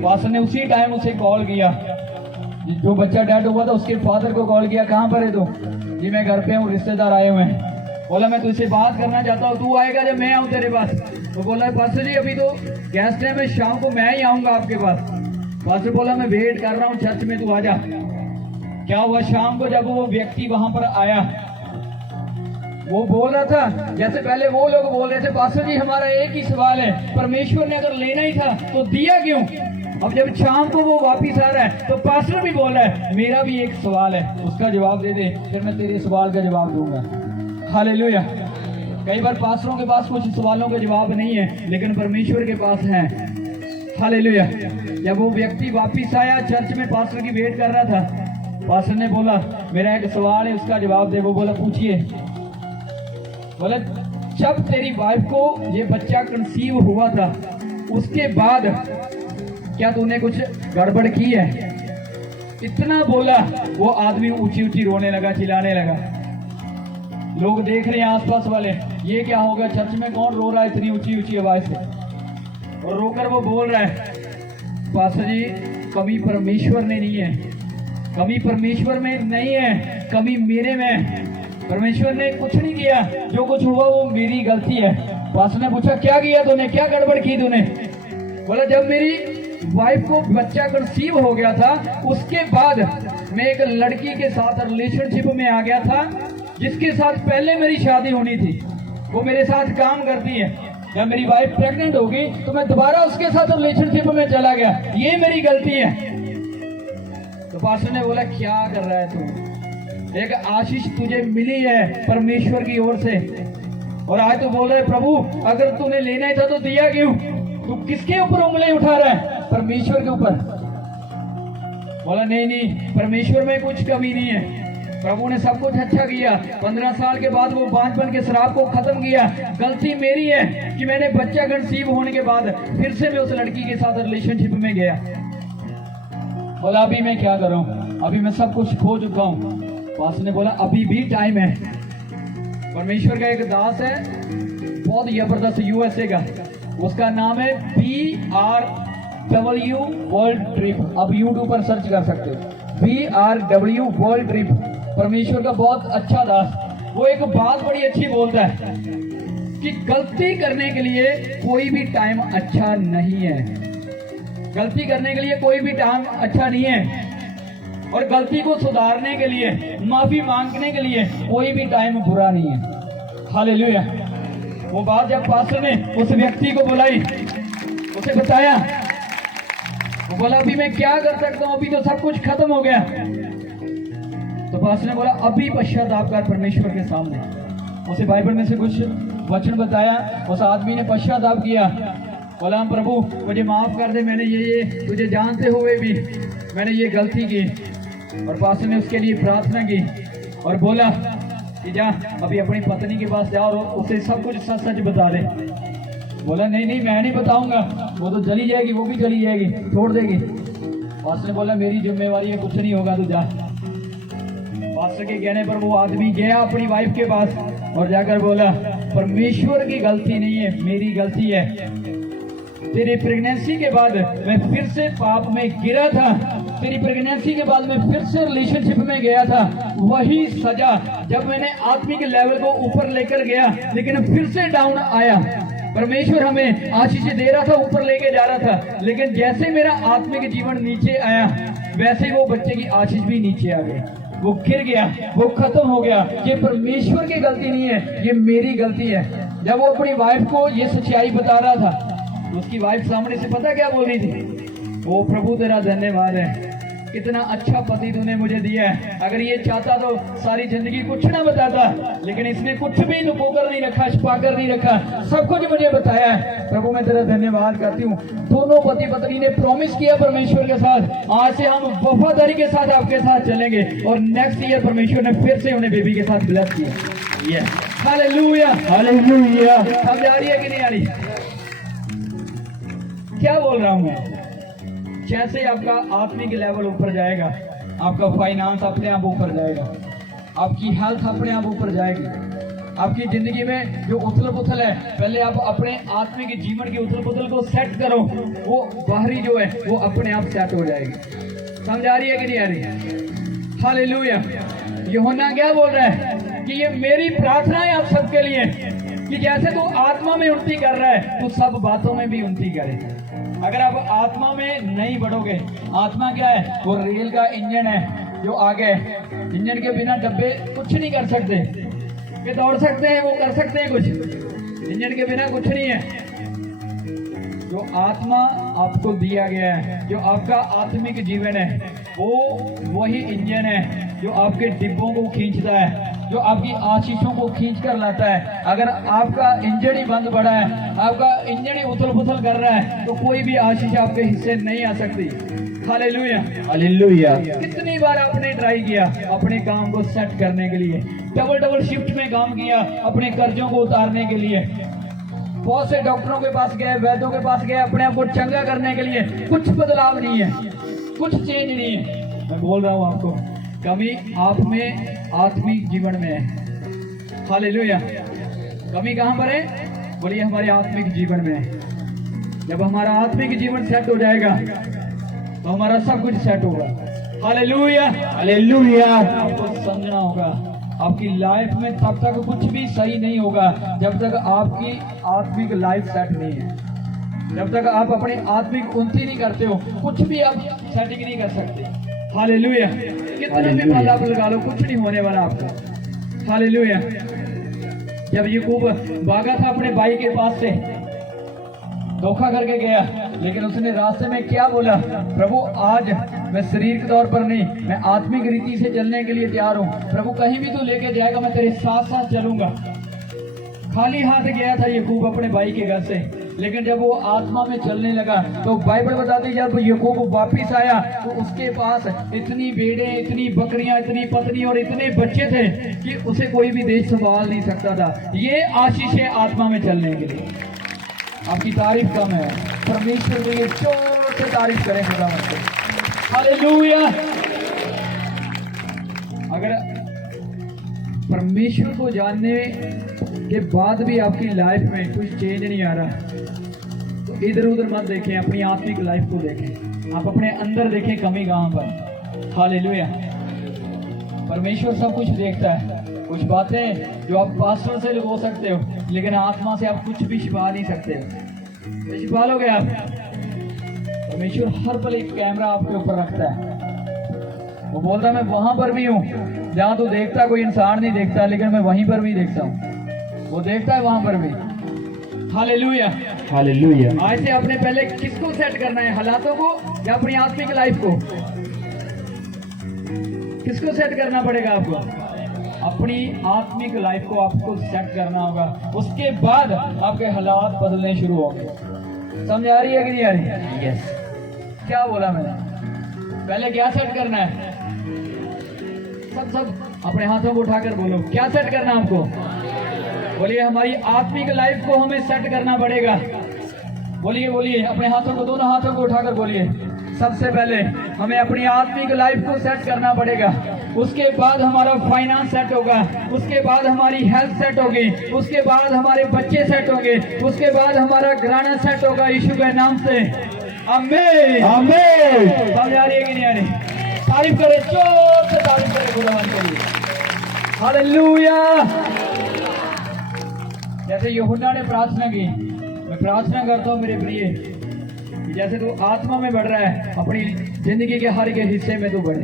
पास्टर ने उसी टाइम उसे कॉल किया, जो बच्चा डेड हुआ था उसके फादर को कॉल किया, कहाँ पर है तू? जी मैं घर पे हूँ, रिश्तेदार आए हुए हैं। बोला मैं तुझसे बात करना चाहता हूँ, तू आएगा जब मैं आऊँ तेरे पास? तो बोला पास्टर जी अभी तो गैस टाइम है, शाम को मैं ही आऊंगा आपके पास। पास्टर बोला मैं वेट कर रहा हूँ चर्च में, तू आजा। क्या हुआ, शाम को जब वो व्यक्ति वहां पर आया, वो बोल रहा था जैसे पहले वो लोग बोल रहे थे, पास्टर जी हमारा एक ही सवाल है, परमेश्वर ने अगर लेना ही था तो दिया क्यों? अब जब शाम को वो वापिस आ रहा है तो पास्टर भी बोल रहा है मेरा भी एक सवाल है, उसका जवाब दे दे, फिर मैं तेरे सवाल का जवाब दूंगा। हालेलुया। कई बार पास्टरों के पास कुछ सवालों का जवाब नहीं है, लेकिन परमेश्वर के पास है। हालेलुया। जब वो व्यक्ति वापिस आया, चर्च में पास्टर की वेट कर रहा था, पास्टर ने बोला मेरा एक सवाल है, उसका जवाब दे। वो बोला पूछिए। बोला जब तेरी वाइफ को ये बच्चा कंसीव हुआ था उसके बाद क्या तूने कुछ गड़बड़ की है? इतना बोला, वो आदमी ऊंची ऊंची रोने लगा, चिल्लाने लगा। लोग देख रहे हैं आसपास वाले, ये क्या होगा, चर्च में कौन रो रहा है इतनी ऊंची ऊंची आवाज से? और रोकर वो बोल रहा है पास्टर जी कमी परमेश्वर ने नहीं है, कमी परमेश्वर में नहीं है, कमी मेरे में। परमेश्वर ने कुछ नहीं किया, जो कुछ हुआ वो मेरी गलती है। पास्टर ने पूछा क्या किया तूने, क्या गड़बड़ की तूने? बोला जब मेरी वाइफ को बच्चा कंसीव हो गया था उसके बाद मैं एक लड़की के साथ रिलेशनशिप में आ गया था, जिसके साथ पहले मेरी शादी होनी थी। वो मेरे साथ काम करती है, जब मेरी वाइफ प्रेग्नेंट हो गई तो मैं दोबारा उसके साथ रिलेशनशिप में चला गया, ये मेरी गलती है। तो पास्टर ने बोला क्या कर रहा है तू, एक आशीष तुझे मिली है परमेश्वर की ओर से, और आज तो बोल रहा है प्रभु अगर तूने लेना ही था तो दिया क्यों? तू किसके ऊपर उंगली उठा रहा है? परमेश्वर के ऊपर। बोला नहीं नहीं, परमेश्वर में कुछ कमी नहीं है, प्रभु ने सब कुछ अच्छा किया। 15 साल के बाद वो बांझपन के शराब को खत्म किया। गलती मेरी है कि मैंने बच्चा कंसीव होने के बाद फिर से मैं उस लड़की के साथ रिलेशनशिप में गया। बोला अभी मैं क्या करूं, अभी मैं सब कुछ खो चुका हूं। पास्टर ने बोला अभी भी टाइम है। परमेश्वर का एक दास है बहुत जबरदस्त यूएसए का, उसका नाम है BRW वर्ल्ड ट्रिप। अब यूट्यूब पर सर्च कर सकते हो, BRW वर्ल्ड ट्रिप। परमेश्वर का बहुत अच्छा दास। वो एक बात बड़ी अच्छी बोलता है कि गलती करने के लिए कोई भी टाइम अच्छा नहीं है। गलती करने के लिए कोई भी टाइम अच्छा नहीं है, और गलती को सुधारने के लिए, माफी मांगने के लिए कोई भी टाइम बुरा नहीं है। हालेलुया। वो बात जब पास्टर ने उस व्यक्ति को बुलाई, उसे बताया, वो बोला अभी मैं क्या कर सकता हूँ, अभी तो सब कुछ खत्म हो गया। तो पास्टर ने बोला अभी पश्चाताप कर परमेश्वर के सामने। उसे बाइबल में से कुछ वचन बताया, उस आदमी ने पश्चाताप किया, बोला प्रभु मुझे माफ कर दे, मैंने ये तुझे जानते हुए भी मैंने ये गलती की। और पास्टर ने उसके लिए प्रार्थना की और बोला कि जा अभी अपनी पत्नी के पास जा और उसे सब कुछ सच सच बता दे। बोला नहीं नहीं मैं नहीं बताऊंगा, वो तो चली जाएगी, वो भी चली जाएगी, छोड़ देगी। पास्टर ने बोला मेरी जिम्मेवारी है, कुछ नहीं होगा, तू जा। पास्टर के कहने पर वो आदमी गया अपनी वाइफ के पास और जाकर बोला परमेश्वर की गलती नहीं है, मेरी गलती है। तेरी प्रेगनेंसी के बाद मैं फिर से पाप में गिरा था, तेरी प्रेगनेंसी के बाद मैं फिर से रिलेशनशिप में गया था। वही सजा जब मैंने आत्मिक लेवल को ऊपर लेकर गया लेकिन फिर से डाउन आया। परमेश्वर हमें आशीष दे रहा था, ऊपर लेके जा रहा था, लेकिन जैसे मेरा आत्मिक जीवन नीचे आया वैसे वो बच्चे की आशीष भी नीचे आ गई। वो गिर गया, वो खत्म हो गया। ये परमेश्वर की गलती नहीं है, ये मेरी गलती है। जब वो अपनी वाइफ को ये सच्चाई बता रहा था, उसकी वाइफ सामने से पता क्या बोल रही थी? वो प्रभु तेरा धन्यवाद है, कितना अच्छा पति तूने मुझे दिया है। अगर ये चाहता तो सारी जिंदगी कुछ ना बताता, लेकिन इसने कुछ भी लुको कर नहीं रखा, छुपा कर नहीं रखा, सब कुछ मुझे बताया है। प्रभु मैं तेरा धन्यवाद करती हूँ। दोनों पति पत्नी ने प्रॉमिस किया परमेश्वर के साथ, आज से हम वफादारी के साथ आपके साथ चलेंगे, और नेक्स्ट ईयर परमेश्वर ने फिर से उन्हें बेबी के साथ ब्लेस किया। Hallelujah, hallelujah. समझ आ रही है कि नहीं आ रही? क्या बोल रहा हूँ मैं? जैसे आपका आत्मिक लेवल ऊपर जाएगा, आपका फाइनेंस अपने आप ऊपर जाएगा, आपकी हेल्थ अपने आप ऊपर जाएगी। आपकी जिंदगी में जो उथल पुथल है, पहले आप अपने आत्मिक जीवन की उथल पुथल को सेट करो, वो बाहरी जो है वो अपने आप सेट हो जाएगी। समझ आ रही है कि नहीं आ रही? हालेलुया। यूहन्ना क्या बोल रहा है कि ये मेरी प्रार्थना है आप सबके लिए कि जैसे तू आत्मा में उन्नति कर रहा है, तू सब बातों में भी उन्नति करे। अगर आप आत्मा में नहीं बढ़ोगे, आत्मा क्या है? वो रेल का इंजन है जो आगे है। इंजन के बिना डब्बे कुछ नहीं कर सकते। ये दौड़ सकते हैं, वो कर सकते हैं कुछ, इंजन के बिना कुछ नहीं है। जो आत्मा आपको दिया गया है, जो आपका आत्मिक जीवन है, वो वही इंजन है जो आपके डिब्बों को खींचता है, जो आपकी आशीषों को खींच कर लाता है। अगर आपका इंजन ही बंद पड़ा है, आपका इंजन ही उथल पुथल कर रहा है, तो कोई भी आशीष आपके हिस्से नहीं आ सकती। Hallelujah, hallelujah. कितनी बार आपने ट्राई किया अपने काम को सेट करने के लिए, डबल डबल शिफ्ट में काम किया अपने कर्जों को उतारने के लिए, बहुत से डॉक्टरों के पास गए, वैद्यों के पास गए अपने आप को चंगा करने के लिए, कुछ बदलाव नहीं है, कुछ चेंज नहीं है। मैं बोल रहा हूँ आपको, कमी आप में आत्मिक जीवन में है। हालेलुया। कमी कहाँ पर है? बोलिए हमारे आत्मिक जीवन में है। जब हमारा आत्मिक जीवन सेट हो जाएगा तो हमारा सब कुछ सेट होगा। Hallelujah, hallelujah. आपको समझना होगा, आपकी लाइफ में तब तक कुछ भी सही नहीं होगा जब तक आपकी आत्मिक लाइफ सेट नहीं है। जब तक आप अपनी आत्मिक उन्नति नहीं करते हो, कुछ भी आप सेटिंग नहीं कर सकते। हालेलुया। कितना भी माला आप लगा लो, कुछ नहीं होने वाला आपका। हालेलुया। जब याकूब भागा था अपने भाई के पास से, धोखा करके गया, लेकिन उसने रास्ते में क्या बोला? प्रभु आज मैं शरीर के तौर पर नहीं, मैं आत्मिक रीति से चलने के लिए तैयार हूँ। प्रभु कहीं भी तू लेके जाएगा, मैं तेरे साथ साथ चलूंगा। खाली हाथ गया था याकूब अपने भाई के घर से, लेकिन जब वो आत्मा में चलने लगा तो बाइबल बताती है जब याकूब वापिस आया तो उसके पास इतनी भेड़ें, इतनी बकरियां, इतनी पत्नी और इतने बच्चे थे कि उसे कोई भी देश संभाल नहीं सकता था। ये आशीष है आत्मा में चलने के लिए। आपकी तारीफ कम है, परमेश्वर के लिए जोर से तारीफ करें खुदावंद को। हालेलुया। अगर परमेश्वर को जानने के बाद भी आपकी लाइफ में कुछ चेंज नहीं आ रहा तो इधर उधर मत देखें, अपनी आत्मिक लाइफ को देखें। आप अपने अंदर देखें कमी कहाँ पर। हालेलुया। परमेश्वर सब कुछ देखता है। कुछ बातें जो आप पास्टर से लुको सकते हो, लेकिन आत्मा से आप कुछ भी छिपा नहीं सकते हो। छिपा लोगे आप? परमेश्वर हर पल एक कैमरा आपके ऊपर रखता है। वो बोलता है मैं वहां पर भी हूँ जहाँ तू देखता कोई इंसान नहीं देखता, लेकिन मैं वहीं पर भी देखता हूँ। वो देखता है वहां पर भी। Hallelujah, hallelujah. आज से आपने पहले किसको सेट करना है, हालातों को या अपनी आत्मिक लाइफ को? किसको सेट करना पड़ेगा आपको? अपनी आत्मिक लाइफ को आपको सेट करना होगा। उसके बाद आपके हालात बदलने शुरू होंगे। समझ आ रही है कि नहीं आ रही? यस। क्या बोला मैंने? पहले क्या सेट करना है? सब अपने हाथों को उठाकर बोलो, क्या सेट करना हमको? बोलिए हमारी आत्मिक लाइफ को हमें सेट करना पड़ेगा। बोलिए बोलिए, अपने हाथों को, दोनों हाथों को उठाकर बोलिए, सबसे पहले हमें अपनी आत्मिक लाइफ को सेट करना पड़ेगा, उसके बाद हमारा फाइनेंस सेट होगा, उसके बाद हमारी हेल्थ सेट होगी, उसके बाद हमारे बच्चे सेट होंगे, उसके बाद हमारा घराना सेट होगा यीशु के नाम से। आमीन आमीन। समझ आ रही है कि नहीं आ रही? तारीफ करें, जोर से तारीफ करें खुदावंद के लिए। हालेलुया। जैसे यूहन्ना ने प्रार्थना की, मैं प्रार्थना करता हूँ मेरे प्रिय, जैसे तू आत्मा में बढ़ रहा है अपनी जिंदगी के हर एक हिस्से में तू बढ़े।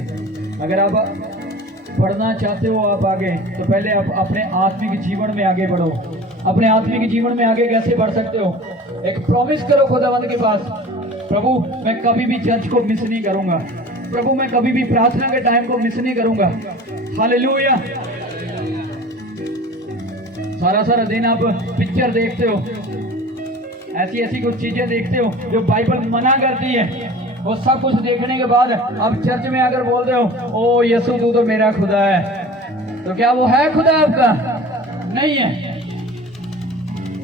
अगर आप बढ़ना चाहते हो आप आगे, तो पहले आप अपने आत्मिक जीवन में आगे बढ़ो। अपने आत्मिक जीवन में आगे कैसे बढ़ सकते हो? एक प्रॉमिस करो खुदावंद के पास, प्रभु मैं कभी भी चर्च को मिस नहीं करूंगा, प्रभु मैं कभी भी प्रार्थना के टाइम को मिस नहीं करूंगा। हालेलुया। सारा सारा दिन आप पिक्चर देखते हो, ऐसी ऐसी कुछ चीजें देखते हो जो बाइबल मना करती है, वो सब कुछ देखने के बाद आप चर्च में आकर बोल रहे हो ओ यीशु तू तो मेरा खुदा है, तो क्या वो है खुदा आपका? नहीं है।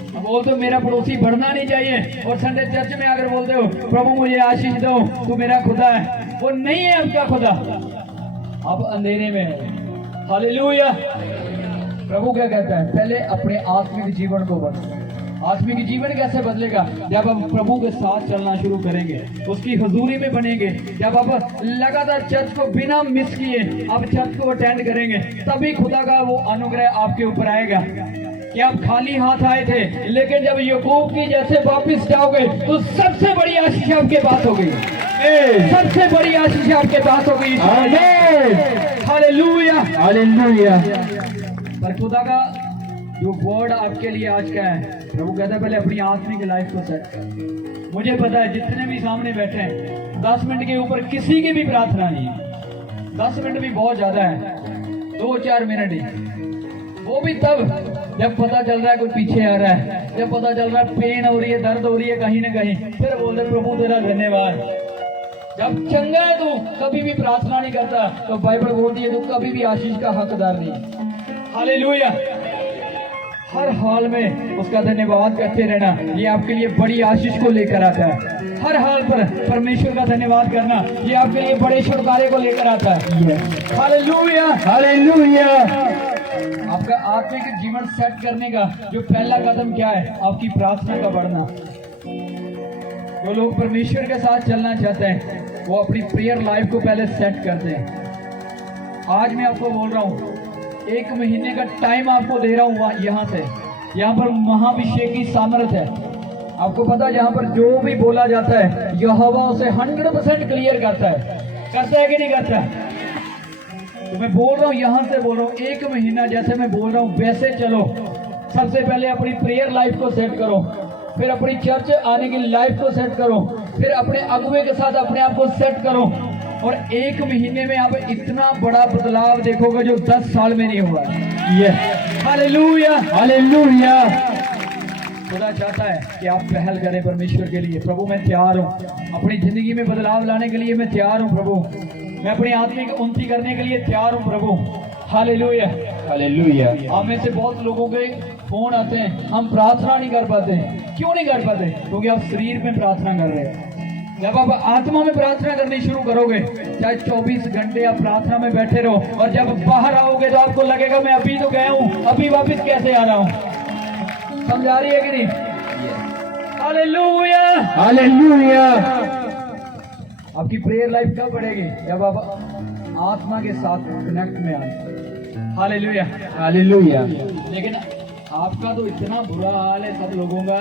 अब बोलते हो मेरा पड़ोसी बढ़ना नहीं चाहिए, और संडे चर्च में आकर बोलते हो प्रभु मुझे आशीष दो तू मेरा खुदा है, वो नहीं है आपका खुदा, आप अंधेरे में है। हालेलुया। प्रभु क्या कहता है? पहले अपने आत्मिक जीवन को बदलो। आत्मिक जीवन कैसे बदलेगा? जब आप प्रभु के साथ चलना शुरू करेंगे, उसकी हुजूरी में बनेंगे, जब आप लगातार चर्च को बिना मिस किए आप चर्च को अटेंड करेंगे, तभी खुदा का वो अनुग्रह आपके ऊपर आएगा। कि आप खाली हाथ आए थे, लेकिन जब याकूब की जैसे वापस जाओगे तो सबसे बड़ी आशीष आपके पास होगी, सबसे बड़ी आशीष आपके पास होगी। Hallelujah hallelujah. पर खुदा का जो वर्ड आपके लिए आज का है, प्रभु कहता है पहले अपनी आत्मिक लाइफ को सेट कर। मुझे पता है जितने भी सामने बैठे हैं 10 मिनट के ऊपर किसी की भी प्रार्थना नहीं है। 10 मिनट भी बहुत ज्यादा है, 2-4 मिनट ही, वो भी तब जब पता चल रहा है कोई पीछे आ रहा है, जब पता चल रहा है पेन हो रही है, दर्द हो रही है कहीं ना कहीं, फिर बोल रहे प्रभु तेरा धन्यवाद। जब चंगा है तू कभी भी प्रार्थना नहीं करता, तो बाइबल बोलती है तू कभी भी आशीष का हकदार नहीं। हालेलुया। हर हाल में उसका धन्यवाद करते रहना, ये आपके लिए बड़ी आशीष को लेकर आता है। हर हाल पर परमेश्वर का धन्यवाद करना, ये आपके लिए बड़े छुटकारे को लेकर आता है। Hallelujah hallelujah. आपका आत्मिक जीवन सेट करने का जो पहला कदम क्या है? आपकी प्रार्थना का बढ़ना। जो लोग परमेश्वर के साथ चलना चाहते हैं वो अपनी प्रेयर लाइफ को पहले सेट करते हैं। आज मैं आपको बोल रहा हूँ, 1 महीने का टाइम आपको दे रहा हूँ यहाँ से, यहाँ पर महाभिषेक की सामर्थ है। आपको पता है, यहाँ पर जो भी बोला जाता है यहोवा उसे 100% क्लियर करता है कि नहीं करता है? तो मैं बोल रहा हूँ, यहाँ से बोल रहा हूँ, 1 महीना जैसे मैं बोल रहा हूँ वैसे चलो। सबसे पहले अपनी प्रेयर लाइफ को सेट करो, फिर अपनी चर्च आने की लाइफ को सेट करो, फिर अपने अगुवे के साथ अपने आप को सेट करो, और 1 महीने में आप इतना बड़ा बदलाव देखोगे जो 10 साल में नहीं हुआ। Hallelujah hallelujah. खुदा चाहता है कि आप पहल करें परमेश्वर के लिए। प्रभु मैं तैयार हूँ, अपनी जिंदगी में बदलाव लाने के लिए मैं तैयार हूँ प्रभु, मैं अपनी आत्मिक उन्नति करने के लिए तैयार हूँ प्रभु। Hallelujah hallelujah. आप में से बहुत लोगों के फोन आते हैं, हम प्रार्थना नहीं कर पाते। क्यों नहीं कर पाते? क्योंकि आप शरीर में प्रार्थना कर रहे हैं। जब आप आत्मा में प्रार्थना करनी शुरू करोगे, चाहे 24 घंटे आप प्रार्थना में बैठे रहो, और जब बाहर आओगे तो आपको लगेगा मैं अभी तो गया हूँ, अभी वापस कैसे आ रहा हूँ। समझा रही है कि नहीं? Hallelujah hallelujah. आपकी प्रेयर लाइफ कब बढ़ेगी? जब आप आत्मा के साथ कनेक्ट में आए। Hallelujah hallelujah. लेकिन आपका तो इतना बुरा हाल है सब लोगों का।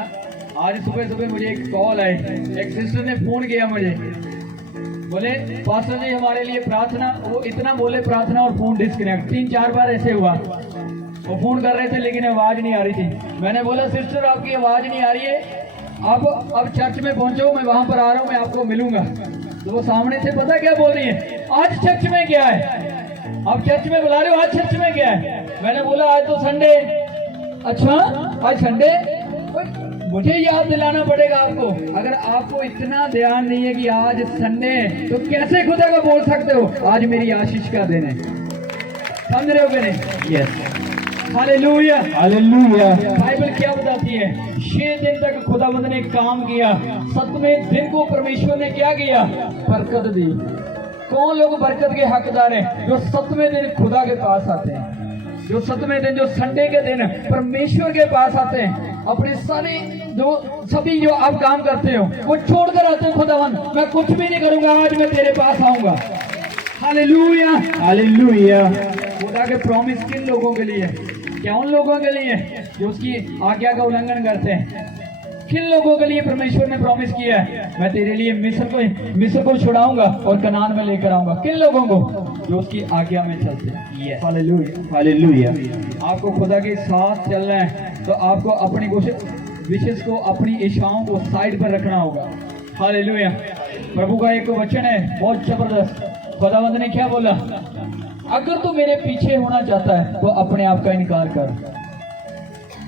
आज सुबह सुबह मुझे एक कॉल आई, एक सिस्टर ने फोन किया मुझे, बोले पास्टर जी हमारे लिए प्रार्थना। वो इतना बोले प्रार्थना और फोन डिस्कनेक्ट, 3-4 बार ऐसे हुआ। वो फोन कर रहे थे लेकिन आवाज नहीं आ रही थी। मैंने बोला सिस्टर आपकी आवाज नहीं आ रही है, आप अब चर्च में पहुंचो, मैं वहां पर आ रहा हूं, मैं आपको मिलूंगा। तो वो सामने से पता क्या बोल रही है, आज चर्च में क्या है? आप चर्च में बुला रहे हो, आज चर्च में क्या है? मैंने बोला आज तो संडे। अच्छा आज संडे? मुझे याद दिलाना पड़ेगा आपको। अगर आपको इतना ध्यान नहीं है कि आज संडे है, तो कैसे खुदा का बोल सकते हो आज मेरी आशीष का दिन है? समझ रहे हो कि नहीं? यस। हालेलुया। हालेलुया। बाइबल क्या बताती है? 6 दिन तक खुदावंद ने काम किया, 7वें दिन को परमेश्वर ने क्या किया? बरकत दी। कौन लोग बरकत के हकदार हैं? जो 7वें दिन खुदा के पास आते हैं, जो 7वें दिन, जो संडे के दिन परमेश्वर के पास आते हैं, अपने सारे जो सभी जो आप काम करते हो वो छोड़कर आते हैं। खुदावन मैं कुछ भी नहीं करूंगा, आज मैं तेरे पास आऊंगा। हालेलुया। हालेलुया। खुदा के प्रॉमिस किन लोगों के लिए? क्या उन लोगों के लिए जो उसकी आज्ञा का उल्लंघन करते हैं? किन लोगों के लिए परमेश्वर ने प्रॉमिस किया है? मैं तेरे लिए मिस्र को छुड़ाऊंगा और कनान में लेकर आऊंगा। किन लोगों को? जो उसकी आज्ञा में चलते हैं। हालेलुया। हालेलुया। आपको खुदा के साथ चलना है तो आपको अपनी विशेष को, अपनी इच्छाओं को साइड पर रखना होगा। हालेलुया। प्रभु का एक वचन है बहुत जबरदस्त। खुदावंद ने क्या बोला? अगर तू मेरे पीछे होना चाहता है तो अपने आप का इनकार कर।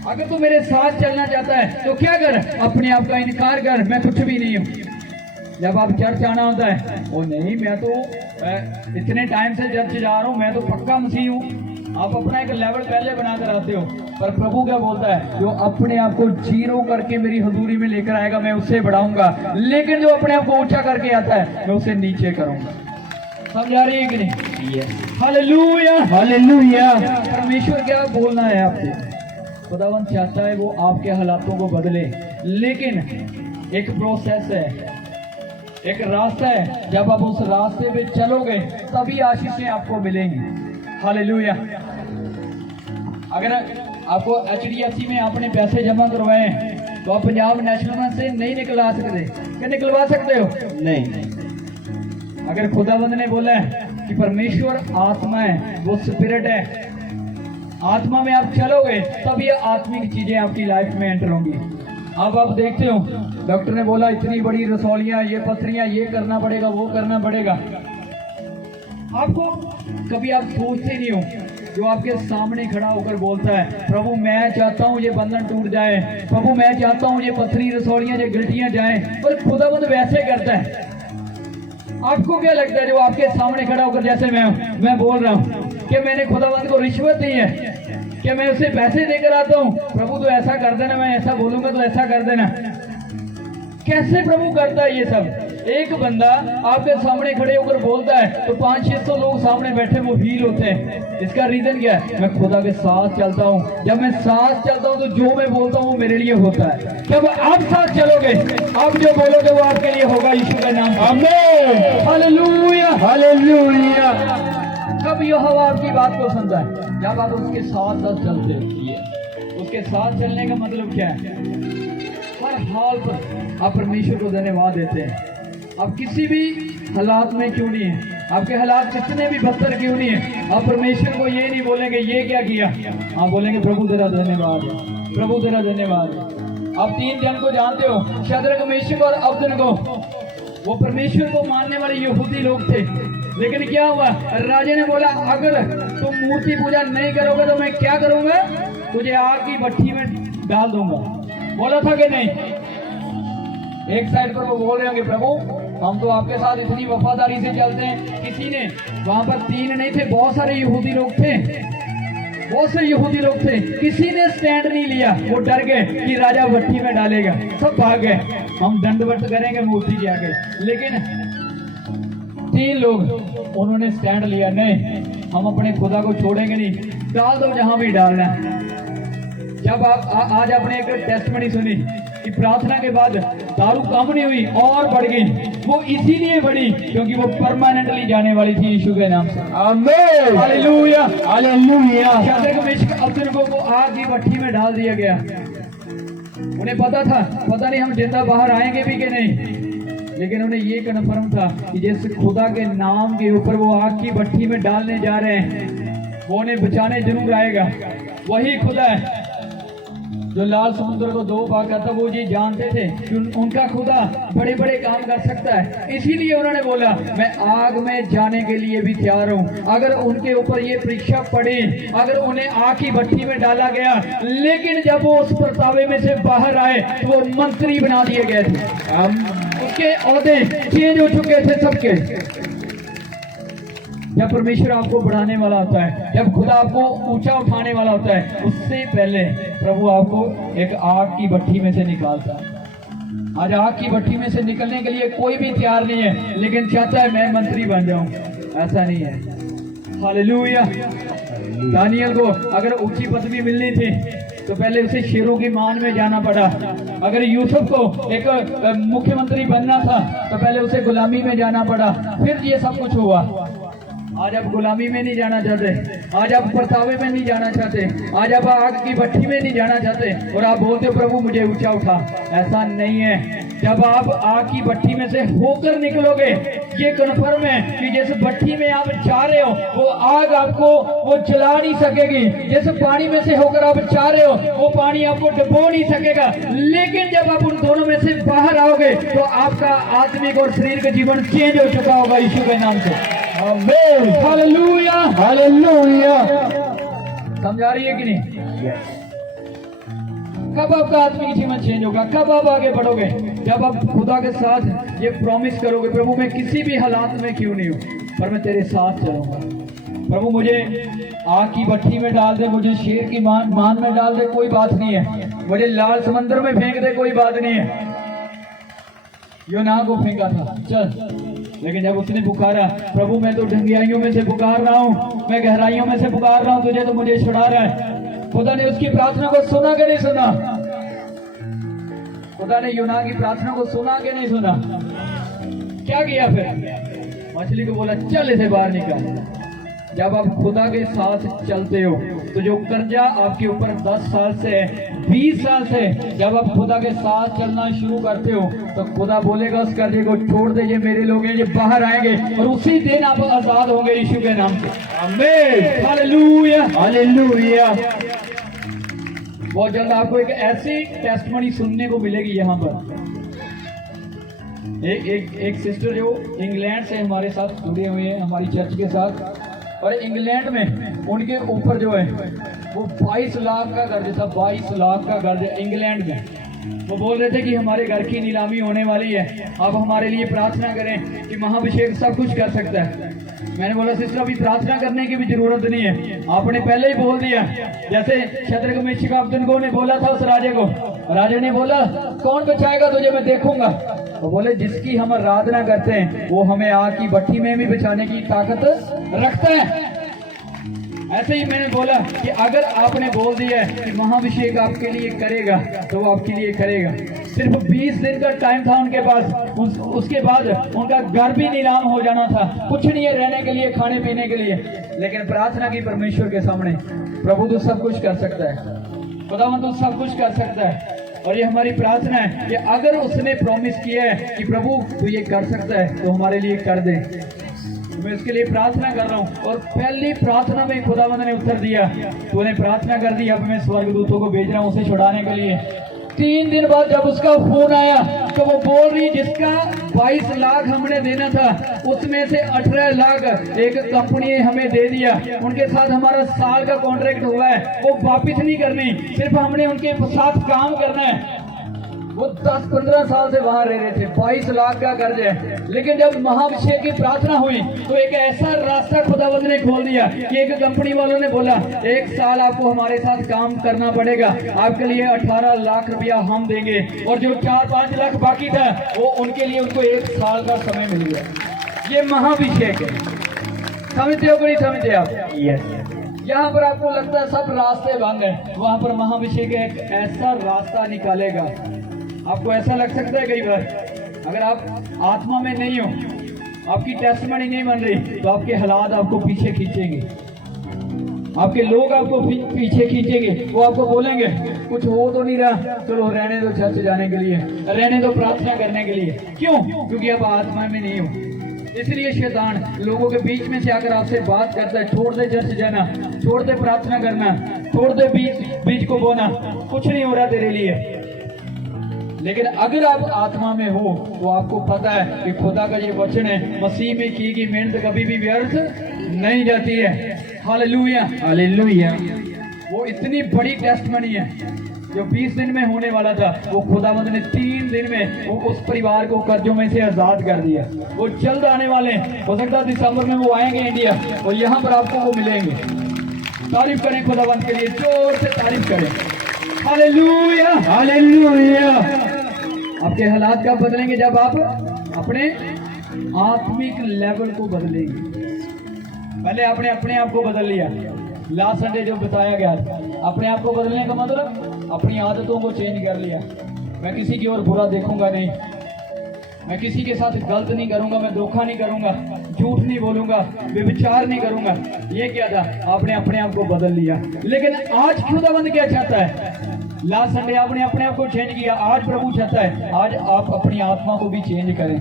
अगर तू मेरे साथ चलना चाहता है तो क्या कर? अपने आप का इनकार कर। मैं कुछ भी नहीं हूँ। जब आप चर्च आना होता है, ओ नहीं मैं तो इतने टाइम से चर्च जा रहा हूँ, मैं तो पक्का मसीह हूँ। आप अपना एक लेवल पहले बनाकर आते हो, पर प्रभु क्या बोलता है? जो अपने आप को जीरो करके मेरी हजूरी में लेकर आएगा मैं उससे बढ़ाऊंगा, लेकिन जो अपने आप को ऊंचा करके आता है मैं उसे नीचे करूंगा। समझ आ रही है कि नहीं? हालेलुया। हालेलुया। परमेश्वर क्या बोलना है आपसे? खुदावंद चाहता है वो आपके हालातों को बदले, लेकिन एक प्रोसेस है, एक रास्ता है। जब आप उस रास्ते पे चलोगे तभी आशीषें आपको मिलेंगी। हालेलुया। अगर आपको HDFC में आपने पैसे जमा करवाए तो आप पंजाब नेशनल में से नहीं निकलवा सकते। क्या निकलवा सकते हो? नहीं। अगर खुदावंद ने बोला है कि परमेश्वर आत्मा है, वो स्पिरिट है, आत्मा में आप चलोगे तब ये आत्मिक चीजें आपकी लाइफ में एंटर होंगी। अब आप देखते हो डॉक्टर ने बोला इतनी बड़ी रसौलियां, ये पथरियां, ये करना पड़ेगा, वो करना पड़ेगा। आपको कभी आप सोचते नहीं हो जो आपके सामने खड़ा होकर बोलता है प्रभु मैं चाहता हूँ ये बंधन टूट जाए, प्रभु मैं चाहता हूँ ये पथरी रसौलियां, ये गिल्टियां जाए, पर खुदावंद वैसे करता है। आपको क्या लगता है जो आपके सामने खड़ा होकर जैसे मैं बोल रहा हूँ कि मैंने खुदावंद को रिश्वत दी है, क्या मैं उसे पैसे देकर आता हूँ? प्रभु तो ऐसा कर देना, मैं ऐसा बोलूंगा तो ऐसा कर देना। कैसे प्रभु करता है ये सब? एक बंदा आपके सामने खड़े होकर बोलता है तो 500-600 लोग सामने बैठे वो हील होते हैं। इसका रीजन क्या है? मैं खुदा के साथ चलता हूँ। जब मैं साथ चलता हूँ तो जो मैं बोलता हूँ मेरे लिए होता है। जब आप साथ चलोगे, आप जो बोलोगे वो आपके लिए होगा, यीशु के नाम। आमीन। हालेलुया। हालेलुया। कब यहोवा आपकी बात को सुनता है? जब आप उसके साथ साथ चलते हो। उसके साथ चलने का मतलब क्या है? हर हाल पर आप परमेश्वर को धन्यवाद देते हैं। आप किसी भी हालात में क्यों नहीं है, आपके हालात कितने भी बदतर क्यों नहीं है, आप परमेश्वर को ये नहीं बोलेंगे ये क्या किया, आप बोलेंगे प्रभु तेरा धन्यवाद, प्रभु तेरा धन्यवाद। आप 3 जन को जानते हो, शद्रक, मेशक और अबदनगो। वो परमेश्वर को मानने वाले यहूदी लोग थे, लेकिन क्या हुआ? राजा ने बोला अगर तुम मूर्ति पूजा नहीं करोगे तो मैं क्या करूंगा? तुझे आग की भट्टी में डाल दूंगा। बोला था कि नहीं? एक साइड पर वो बोल रहे होंगे प्रभु हम तो आपके साथ इतनी वफादारी से चलते हैं। किसी ने वहां पर 3 नहीं थे, बहुत सारे यहूदी लोग थे, बहुत से यहूदी लोग थे, किसी ने स्टैंड नहीं लिया। वो डर गए कि राजा भट्टी में डालेगा, सब भाग गए, हम दंडवत करेंगे मूर्ति के आगे। लेकिन 3 लोग उन्होंने स्टैंड लिया, नहीं हम अपने खुदा को छोड़ेंगे नहीं, डाल दो जहां भी डालना। जब आप आज आपने एक टेस्टमनी सुनी कि प्रार्थना के बाद दारू कम नहीं हुई और बढ़ गई, वो इसीलिए बढ़ी क्योंकि वो परमानेंटली जाने वाली थी यीशु के नाम से। आमीन। हालेलुया। हालेलुया। शद्रक, मेशक, अबदनगो को आग की भट्टी में डाल दिया गया। उन्हें पता था, पता नहीं हम जिंदा बाहर आएंगे भी कि नहीं, लेकिन उन्हें ये कन्फर्म था कि जिस खुदा के नाम के ऊपर वो आग की भट्टी में डालने जा रहे हैं वो उन्हें बचाने जरूर आएगा। वही खुदा है जो लाल समुद्र को 2 भाग करता, वो ये जानते थे कि उनका खुदा बड़े बड़े काम कर सकता है। इसीलिए उन्होंने बोला मैं आग में जाने के लिए भी तैयार हूँ। अगर उनके ऊपर ये परीक्षा पड़ी, अगर उन्हें आग की भट्टी में डाला गया, लेकिन जब वो उस परतावे में से बाहर आए तो वो मंत्री बना दिए गए थे, उसके ओहदे चेंज हो चुके थे सबके। जब परमेश्वर आपको बढ़ाने वाला होता है, जब खुदा आपको ऊंचा उठाने वाला होता है, उससे पहले प्रभु आपको एक आग की भट्टी में से निकालता है। आज आग की भट्टी में से निकलने के लिए कोई भी तैयार नहीं है, लेकिन चाहता है मैं मंत्री बन जाऊं। ऐसा नहीं है। हालेलुया। दानियल को अगर ऊंची पदवी मिलनी थी तो पहले उसे शेरों की मान में जाना पड़ा। अगर यूसुफ को एक मुख्यमंत्री बनना था तो पहले उसे गुलामी में जाना पड़ा, फिर ये सब कुछ हुआ। आज आप गुलामी में नहीं जाना चाहते, आज आप परतावे में नहीं जाना चाहते, आज आप आग की भट्टी में नहीं जाना चाहते और आप बोलते हो प्रभु मुझे ऊंचा उठा। ऐसा नहीं है। जब आप आग की भट्टी में से होकर निकलोगे, ये कन्फर्म है कि जिस भट्टी में आप जा रहे हो वो आग आपको वो जला नहीं सकेगी। जिस पानी में से होकर आप जा रहे हो वो पानी आपको डुबो नहीं सकेगा। लेकिन जब आप उन दोनों में से बाहर आओगे तो आपका आत्मिक और शरीर का जीवन चेंज हो चुका होगा यीशु के नाम से। आमीन। Hallelujah, hallelujah. समझा रही है कि नहीं? कब आपका आत्मिक जीवन चेंज होगा? कब आप आगे बढ़ोगे? जब आप खुदा के साथ ये प्रॉमिस करोगे, प्रभु मैं किसी भी हालात में क्यों नहीं हूँ पर मैं तेरे साथ चलूंगा। प्रभु मुझे आग की भट्टी में डाल दे, मुझे शेर की मान में डाल दे, कोई बात नहीं है। मुझे लाल समंदर में फेंक दे, कोई बात नहीं है। योना को फेंका था, चल। लेकिन जब उसने पुकारा, प्रभु मैं तो ढंगियाइयों में से पुकार रहा हूँ, मैं गहराइयों में से पुकार रहा हूँ, तुझे तो मुझे छुड़ा रहा है। खुदा ने उसकी प्रार्थना को सुना कि नहीं सुना? खुदा ने योना की प्रार्थना को सुना कि नहीं सुना? क्या किया फिर? मछली को बोला चल इसे बाहर निकाल। जब आप खुदा के साथ चलते हो तो जो कर्जा आपके ऊपर 10 साल से 20 साल से जब आप खुदा के साथ चलना शुरू करते हो तो खुदा बोलेगा उस कर्जे को छोड़ दे, ये मेरे लोग हैं, ये बाहर आएंगे और उसी दिन आप आजाद होंगे यीशु के नाम से। आमीन। Hallelujah, hallelujah. बहुत जल्द आपको एक ऐसी टेस्टमनी सुनने को मिलेगी। यहाँ पर एक सिस्टर जो इंग्लैंड से हमारे साथ जुड़े हुए हैं हमारी चर्च के साथ, और इंग्लैंड में उनके ऊपर जो है वो 22 लाख का कर्ज था। 22 लाख का कर्ज इंग्लैंड में। वो बोल रहे थे कि हमारे घर की नीलामी होने वाली है, आप हमारे लिए प्रार्थना करें कि महाभिषेक सब कुछ कर सकता है। मैंने बोला सिस्टर अभी प्रार्थना करने की भी जरूरत नहीं है, आपने पहले ही बोल दिया। जैसे शद्रक मेशक अबेदनगो ने बोला था उस राजे को, राजा ने बोला कौन बचाएगा तुझे, मैं देखूंगा। वो बोले जिसकी हम आराधना करते हैं वो हमें आग की भट्टी में भी बचाने की ताकत रखता है। ऐसे ही मैंने बोला कि अगर आपने बोल दिया है कि महाभिषेक आपके लिए करेगा तो वो आपके लिए करेगा। सिर्फ 20 दिन का टाइम था उनके पास, उसके बाद उनका घर भी नीलाम हो जाना था, कुछ नहीं है रहने के लिए, खाने पीने के लिए। लेकिन प्रार्थना की परमेश्वर के सामने, प्रभु तो सब कुछ कर सकता है, खुदावंद तो सब कुछ कर सकता है। और ये हमारी प्रार्थना है कि अगर उसने प्रॉमिस किया है कि प्रभु तू ये कर सकता है तो हमारे लिए कर दे। मैं इसके लिए प्रार्थना कर रहा हूँ। और पहली प्रार्थना में खुदावंद ने उत्तर दिया, तूने प्रार्थना कर दी, अब मैं स्वर्गदूतों को भेज रहा हूँ उसे छुड़ाने के लिए। 3 दिन बाद जब उसका फोन आया तो वो बोल रही जिसका 22 लाख हमने देना था उसमें से 18 लाख एक कंपनी ने हमें दे दिया। उनके साथ हमारा साल का कॉन्ट्रैक्ट हुआ है, वो वापिस नहीं करनी, सिर्फ हमने उनके साथ काम करना है। वो 10-15 साल से वहां रह रहे थे, 22 लाख का कर्ज है। लेकिन जब महाभिषेक की प्रार्थना हुई तो एक ऐसा रास्ता खुदावंद ने खोल दिया कि एक कंपनी वालों ने बोला 1 साल आपको हमारे साथ काम करना पड़ेगा, आपके लिए 18 लाख रुपया हम देंगे, और जो 4-5 लाख बाकी था वो उनके लिए उनको 1 साल का समय मिल गया। ये महाभिषेक है। समझते हो कि नहीं समझते आप? यहाँ पर आपको लगता है सब रास्ते बंद है, वहां पर महाभिषेक एक ऐसा रास्ता निकालेगा। आपको ऐसा लग सकता है कई बार, अगर आप आत्मा में नहीं हो, आपकी टेस्टमनी नहीं बन रही, तो आपके हालात आपको पीछे खींचेंगे, आपके लोग आपको पीछे खींचेंगे। वो आपको बोलेंगे कुछ हो तो नहीं रहा, चलो रहने दो चर्च जाने के लिए, रहने दो प्रार्थना करने के लिए। क्यों? क्योंकि आप आत्मा में नहीं हो। इसलिए शैतान लोगों के बीच में से आकर आपसे बात करता है, छोड़ दे चर्च जाना, छोड़ दे प्रार्थना करना, छोड़ दे बीज को बोना, कुछ नहीं हो रहा तेरे लिए। लेकिन अगर आप आत्मा में हो तो आपको पता है कि खुदा का ये वचन है, मसीह में की गई मेहनत कभी भी व्यर्थ नहीं जाती है। Hallelujah, hallelujah. वो इतनी बड़ी टेस्टमनी है, जो 20 दिन में होने वाला था, वो खुदावंद ने 3 दिन में वो उस परिवार को कर्जों में से आजाद कर दिया। वो जल्द आने वाले हैं, हो सकता है दिसंबर में वो आएंगे इंडिया और यहाँ पर आपको वो मिलेंगे। तारीफ करें खुदावंद के लिए, जोर से तारीफ करें। Hallelujah, hallelujah. आपके हालात कब बदलेंगे? जब आप अपने आत्मिक लेवल को बदलेंगे। पहले आपने अपने आप को बदल लिया। लास्ट संडे जो बताया गया, अपने आप को बदलने का मतलब अपनी आदतों को चेंज कर लिया। मैं किसी की ओर बुरा देखूंगा नहीं, मैं किसी के साथ गलत नहीं करूंगा, मैं धोखा नहीं करूंगा, झूठ नहीं बोलूंगा, व्यभिचार नहीं करूंगा। ये क्या था? आपने अपने आप को बदल लिया। लेकिन आज खुदावंद क्या चाहता है? लास्ट संडे आपने अपने आप को चेंज किया, आज प्रभु चाहता है आज आप अपनी आत्मा को भी चेंज करें।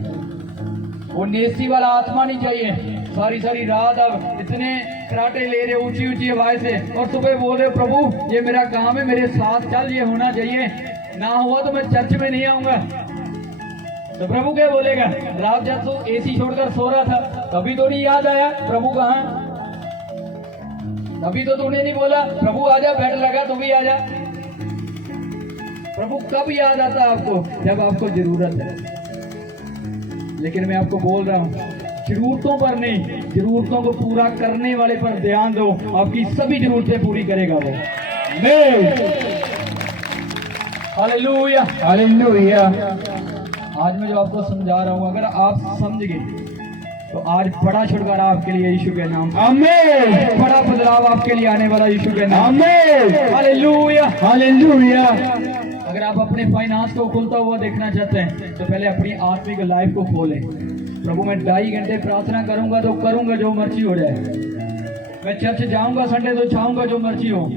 वो नेसी वाला आत्मा नहीं चाहिए। सारी सारी रात आप इतने कराटे ले रहे हो ऊंची ऊंची आवाज से, और सुबह बोल रहे हो प्रभु ये मेरा काम है, मेरे साथ चल, ये होना चाहिए, ना हुआ तो मैं चर्च में नहीं आऊंगा। तो प्रभु क्या बोलेगा? रात जब तू एसी छोड़कर सो रहा था तभी तो नहीं याद आया प्रभु कहाँ? तभी तो तूने नहीं बोला प्रभु आजा, बेड लगा तू भी आजा। प्रभु कब याद आता आपको? जब आपको जरूरत है। लेकिन मैं आपको बोल रहा हूं, जरूरतों पर नहीं, जरूरतों को पूरा करने वाले पर ध्यान दो। आपकी सभी जरूरतें पूरी करेगा वो। Hallelujah, hallelujah. आज मैं जो आपको समझा रहा हूं, अगर आप समझ गए तो आज बड़ा छुटकारा आपके लिए यीशु के नाम, आमीन। बड़ा बदलाव आपके लिए आने वाला यीशु के नाम, आमीन। Hallelujah, hallelujah. अगर आप अपने फाइनेंस को खुलता हुआ देखना चाहते हैं तो पहले अपनी आत्मिक लाइफ को खोलें। प्रभु मैं 2.5 घंटे प्रार्थना करूंगा तो करूंगा, जो मर्जी हो जाए। मैं चर्च जाऊंगा संडे तो जाऊंगा, जो मर्जी हो।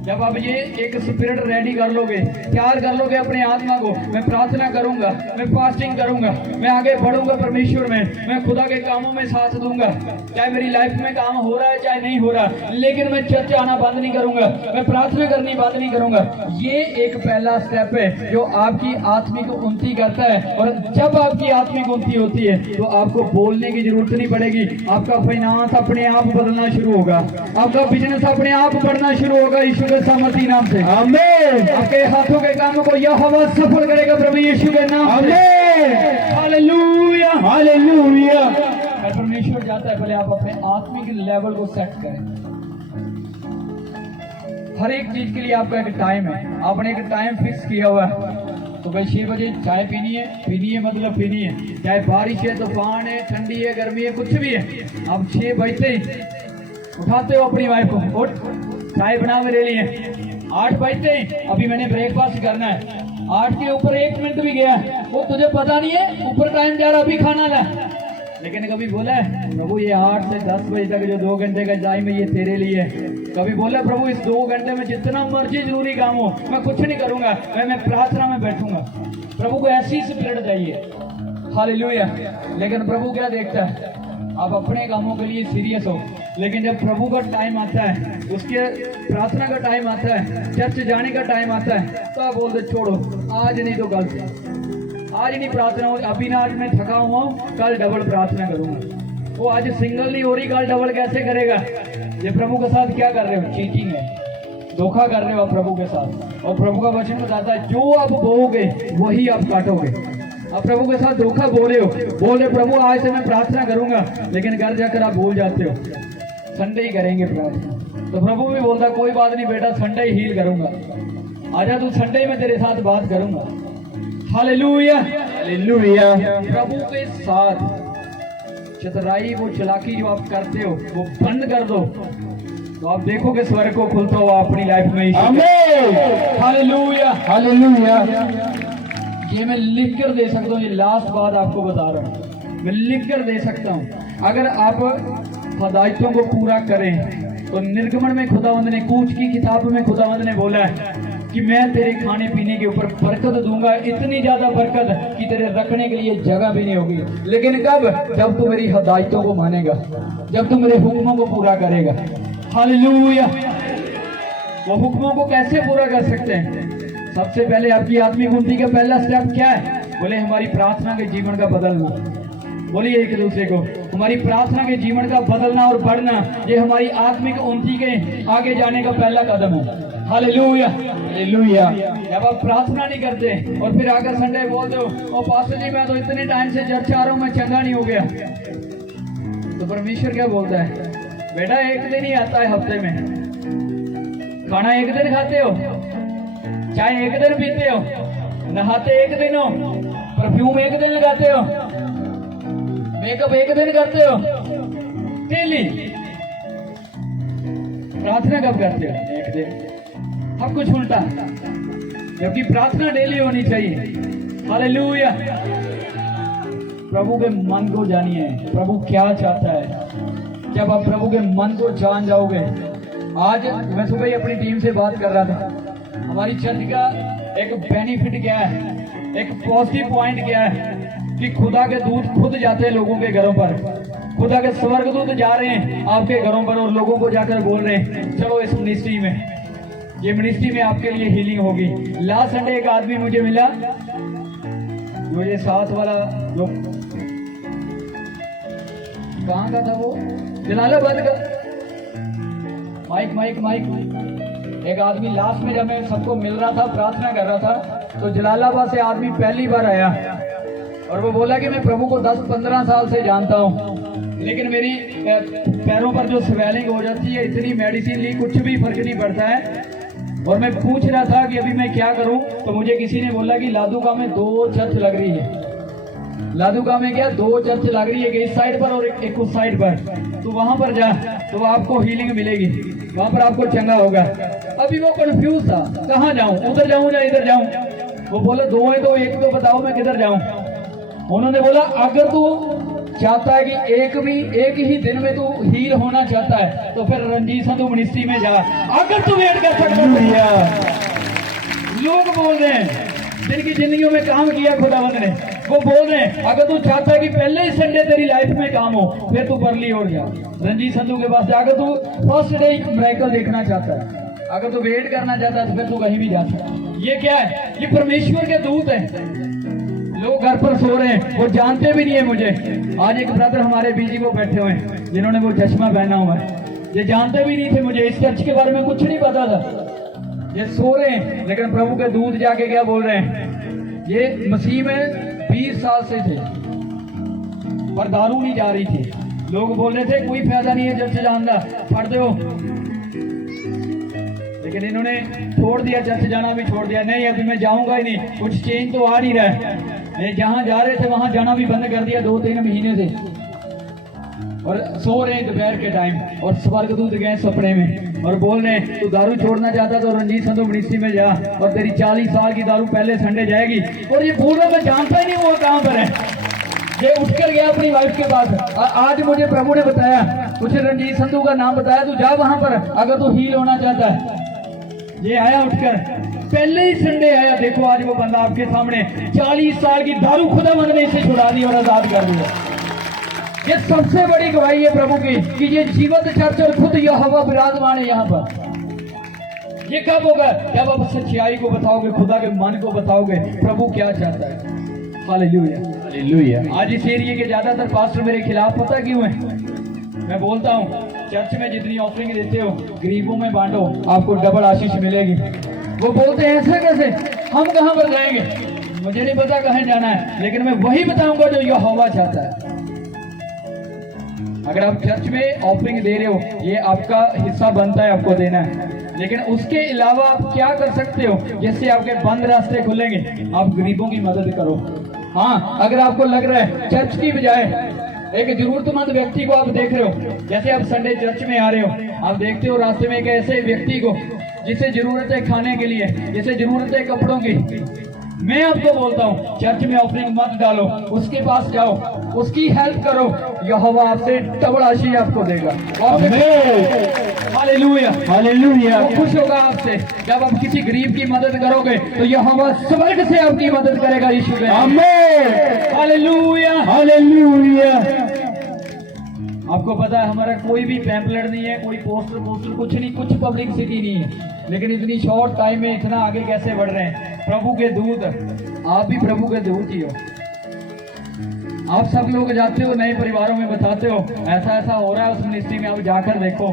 जब आप ये एक स्पिरिट रेडी कर लोगे, तैयार कर लोगे अपने आत्मा को, मैं प्रार्थना करूंगा, मैं फास्टिंग करूंगा, मैं आगे बढ़ूंगा परमेश्वर में, मैं खुदा के कामों में साथ दूंगा, चाहे मेरी लाइफ में काम हो रहा है चाहे नहीं हो रहा, लेकिन मैं चर्च आना बंद नहीं करूंगा, मैं प्रार्थना करनी बंद नहीं करूंगा। ये एक पहला स्टेप है जो आपकी आत्मिक उन्नति करता है। और जब आपकी आत्मिक उन्नति होती है तो आपको बोलने की जरूरत नहीं पड़ेगी। आपका फाइनेंस अपने आप बदलना शुरू होगा, आपका बिजनेस अपने आप बढ़ना शुरू होगा यीशु के सामर्थी नाम से, आमीन। आपके हाथों के कामों को यहोवा सफल करेगा प्रभु यीशु के नाम, आमीन। Hallelujah, hallelujah. परमेश्वर चाहता है पहले आप अपने आत्मिक लेवल को सेट करें। हर एक चीज के लिए आपका एक टाइम है, आपने एक टाइम फिक्स किया हुआ है। तो भाई 6 बजे चाय पीनी है मतलब पीनी है, चाहे बारिश है, तूफान है, ठंडी है, गर्मी है, कुछ भी है। आप 6 बजते ही उठाते हो अपनी वाइफ को, उठ चाय बना मेरे लिए। 8 बजते ही अभी मैंने ब्रेकफास्ट करना है, 8 के ऊपर 1 मिनट भी गया वो तुझे पता नहीं है, ऊपर टाइम जा रहा, अभी खाना ला। लेकिन कभी बोला है प्रभु ये 8 से 10 बजे तक जो 2 घंटे का टाइम है ये तेरे लिए? कभी बोला प्रभु इस 2 घंटे में जितना मर्जी जरूरी काम हो मैं कुछ नहीं करूंगा, मैं प्रार्थना में बैठूंगा। प्रभु को ऐसी स्पिरिट चाहिए, हालेलुया। लेकिन प्रभु क्या देखता है? आप अपने कामों के लिए सीरियस हो, लेकिन जब प्रभु का टाइम आता है, उसके प्रार्थना का टाइम आता है, चर्च जाने का टाइम आता है, तो आप बोलते छोड़ो आज नहीं तो कल, आज नहीं प्रार्थना हो, अभी ना आज मैं थका हुआ हूँ, कल डबल प्रार्थना करूंगा। वो आज सिंगल नहीं हो रही, कल डबल कैसे करेगा? ये प्रभु के साथ क्या कर रहे हो? चीटिंग है, धोखा कर रहे हो आप प्रभु के साथ। और प्रभु का वचन बताता है जो आप बोओगे वही आप काटोगे। आप प्रभु के साथ धोखा बोल रहे प्रभु आज से मैं प्रार्थना करूंगा, लेकिन घर जाकर आप भूल जाते हो संडे ही करेंगे प्रार्थना। तो प्रभु भी बोलता कोई बात नहीं बेटा, संडे ही हील करूंगा, आजा तू संडे में तेरे साथ बात करूंगा। Hallelujah, hallelujah. प्रभु के साथ चतुराई वो चालाकी जो आप करते हो वो बंद कर दो, तो आप देखोगे स्वर्ग को खुलता हुआ अपनी लाइफ में। आमीन, हालेलुया, हालेलुया। ये मैं लिख कर दे सकता हूँ, ये लास्ट बात आपको बता रहा हूँ, मैं लिख कर दे सकता हूँ। अगर आप हदायतों को पूरा करें तो निर्गमन में खुदावंद ने, कूच की किताब में खुदावंद ने बोला है कि मैं तेरे खाने पीने के ऊपर बरकत दूंगा, इतनी ज्यादा बरकत कि तेरे रखने के लिए जगह भी नहीं होगी। लेकिन कब? जब तू मेरी हदायतों को मानेगा, जब तू मेरे हुक्मों को पूरा करेगा। हालेलुया। वो हुक्मों को कैसे पूरा कर सकते हैं? सबसे पहले आपकी आत्मिक उन्नति का पहला स्टेप क्या है? बोले हमारी प्रार्थना के जीवन का बदलना। बोलिए एक दूसरे को, हमारी प्रार्थना के जीवन का बदलना और बढ़ना, ये हमारी आत्मिक उन्नति के आगे जाने का पहला कदम है। हालेलुया। हालेलुया। जब आप प्रार्थना नहीं करते और फिर आकर संडे बोल दो ओ पास्टर जी मैं तो इतने टाइम से चर्च आ रहा हूँ मैं चंगा नहीं हो गया, तो परमेश्वर क्या बोलता है? बेटा एक दिन ही आता है हफ्ते में, खाना एक दिन खाते हो, चाय एक दिन पीते हो, नहाते एक दिन हो, परफ्यूम एक दिन लगाते हो, मेकअप एक दिन करते हो, डेली। प्रार्थना कब करते हो? एक दिन। अब कुछ उल्टा, जबकि प्रार्थना डेली होनी चाहिए। हालेलुया। प्रभु के मन को जानिए, प्रभु क्या चाहता है। जब आप प्रभु के मन को जान जाओगे, आज मैं सुबह ही अपनी टीम से बात कर रहा था, हमारी चर्च का एक बेनिफिट क्या है, एक पॉजिटिव पॉइंट क्या है कि खुदा के दूत खुद जाते हैं लोगों के घरों पर, खुदा के स्वर्गदूत जा रहे हैं आपके घरों पर और लोगों को जाकर बोल रहे हैं चलो इस मिनिस्ट्री में, ये मिनिस्ट्री में आपके लिए हीलिंग होगी। लास्ट संडे एक आदमी मुझे मिला, मुझे साथ वाला जो कहाँ का था वो, जलालाबाद का, माइक। एक आदमी लास्ट में जब मैं सबको मिल रहा था, प्रार्थना कर रहा था, तो जलालाबाद से आदमी पहली बार आया और वो बोला कि मैं प्रभु को 10-15 साल से जानता हूँ, लेकिन मेरी पैरों पर जो स्वेलिंग हो जाती है, इतनी मेडिसिन ली कुछ भी फर्क नहीं पड़ता है। और मैं पूछ रहा था कि अभी मैं क्या करूं, तो मुझे किसी ने बोला कि लादूका में 2 चर्च लग रही है। लादूका में क्या 2 चर्च लग रही है, एक इस साइड पर और एक उस साइड पर, तो वहां पर जा तो आपको हीलिंग मिलेगी, वहां पर आपको चंगा होगा। अभी वो कंफ्यूज था, कहाँ जाऊं, उधर जाऊं या इधर जाऊं। वो बोले 2 है तो एक तो बताओ मैं किधर जाऊं। उन्होंने बोला अगर तू चाहता है कि एक ही दिन में तू हील होना चाहता है तो फिर रणजीत संधू मिनिस्ट्री में जा, अगर तू वेट कर सकता है। लोग बोल रहे हैं जिनकी जिंदगियों में काम किया खुदावंद ने, वो बोल रहे हैं अगर तू चाहता है कि पहले ही संडे तेरी लाइफ में काम हो, फिर तू परली ओर जा, रणजीत संधू के पास जाकर तू फर्स्ट डे मिरेकल देखना चाहता है। अगर तू वेट करना चाहता है तो फिर तू कहीं भी जा सकता है। ये क्या है? ये परमेश्वर के दूत है। लोग घर पर सो रहे हैं, वो जानते भी नहीं है मुझे। आज एक ब्रदर हमारे बीजी को बैठे हुए हैं जिन्होंने वो चश्मा पहना हुआ है, ये जानते भी नहीं थे मुझे, इस चर्च के बारे में कुछ नहीं पता था। ये सो रहे हैं, लेकिन प्रभु के दूत जाके क्या बोल रहे हैं, ये मसीह में 20 साल से थे पर दारू नहीं जा रही थी। लोग बोल रहे थे कोई फायदा नहीं है चर्च जाना, पढ़ दो, लेकिन इन्होंने छोड़ दिया, चर्च जाना भी छोड़ दिया। नहीं अभी मैं जाऊंगा ही नहीं, कुछ चेंज तो आ नहीं रहा है। नहीं जहां जा रहे थे वहां जाना भी बंद कर दिया 2-3 महीने से, और सो रहे हैं दोपहर के टाइम, और स्वर्गदूत गए सपने में और बोल रहे हैं तू दारू छोड़ना चाहता तो रणजीत संधू मिनिस्ट्री में जा, और तेरी 40 साल की दारू पहले संडे जाएगी। और ये बोल रहा मैं जानता ही नहीं वो कहां पर है। ये उठकर गया अपनी वाइफ के पास, आज मुझे प्रभु ने बताया, मुझे रणजीत संधू का नाम बताया, तू जा वहां पर अगर तू हील होना चाहता है। ये आया उठकर, पहले ही संडे आया, देखो आज वो बंदा आपके सामने 40 साल की दारू खुदावंद ने इसे छुड़ा दी और आजाद कर दिया। ये सबसे बड़ी गवाही है प्रभु की कि ये जीवंत चर्च और खुद यहोवा विराजमान है यहाँ पर। ये कब होगा? जब आप सच्चाई को बताओगे, खुदा के मन को बताओगे, प्रभु क्या चाहता है। Hallelujah, hallelujah. आज इस एरिया के ज्यादातर पास्टर मेरे खिलाफ पता क्यों है? मैं बोलता हूँ चर्च में जितनी ऑफरिंग देते हो गरीबों में बांटो, आपको डबल आशीष मिलेगी। वो बोलते हैं ऐसे कैसे, हम कहां पर जाएंगे, मुझे नहीं पता कहां जाना है, लेकिन मैं वही बताऊंगा जो यहोवा चाहता है। अगर आप चर्च में ऑफरिंग दे रहे हो, ये आपका हिस्सा बनता है, आपको देना है, लेकिन उसके अलावा आप क्या कर सकते हो जिससे आपके बंद रास्ते खुलेंगे? आप गरीबों की मदद करो। हाँ, अगर आपको लग रहा है चर्च की बजाय एक जरूरतमंद व्यक्ति को आप देख रहे हो, जैसे आप संडे चर्च में आ रहे हो, आप देखते हो रास्ते में एक ऐसे व्यक्ति को जिसे जरूरत है खाने के लिए, जिसे जरूरत है कपड़ों की, मैं आपको बोलता हूँ चर्च में ऑफरिंग मत डालो, उसके पास जाओ, उसकी हेल्प करो, यहोवा आपसे डबल आशीष आपको देगा। Hallelujah, hallelujah. वो खुश होगा आपसे जब आप किसी गरीब की मदद करोगे तो यहोवा स्वर्ग से आपकी मदद करेगा। यीशु के आमीन, हालेलुया, हालेलुया। आपको पता है हमारा कोई भी पैम्पलेट नहीं है, कोई पोस्टर कुछ नहीं, कुछ पब्लिसिटी नहीं है, लेकिन इतनी शॉर्ट टाइम में इतना आगे कैसे बढ़ रहे हैं? प्रभु के दूत, आप भी प्रभु के दूत ही हो। आप सब लोग जाते हो नए परिवारों में, बताते हो ऐसा ऐसा हो रहा है उस मिनिस्ट्री में, आप जाकर देखो।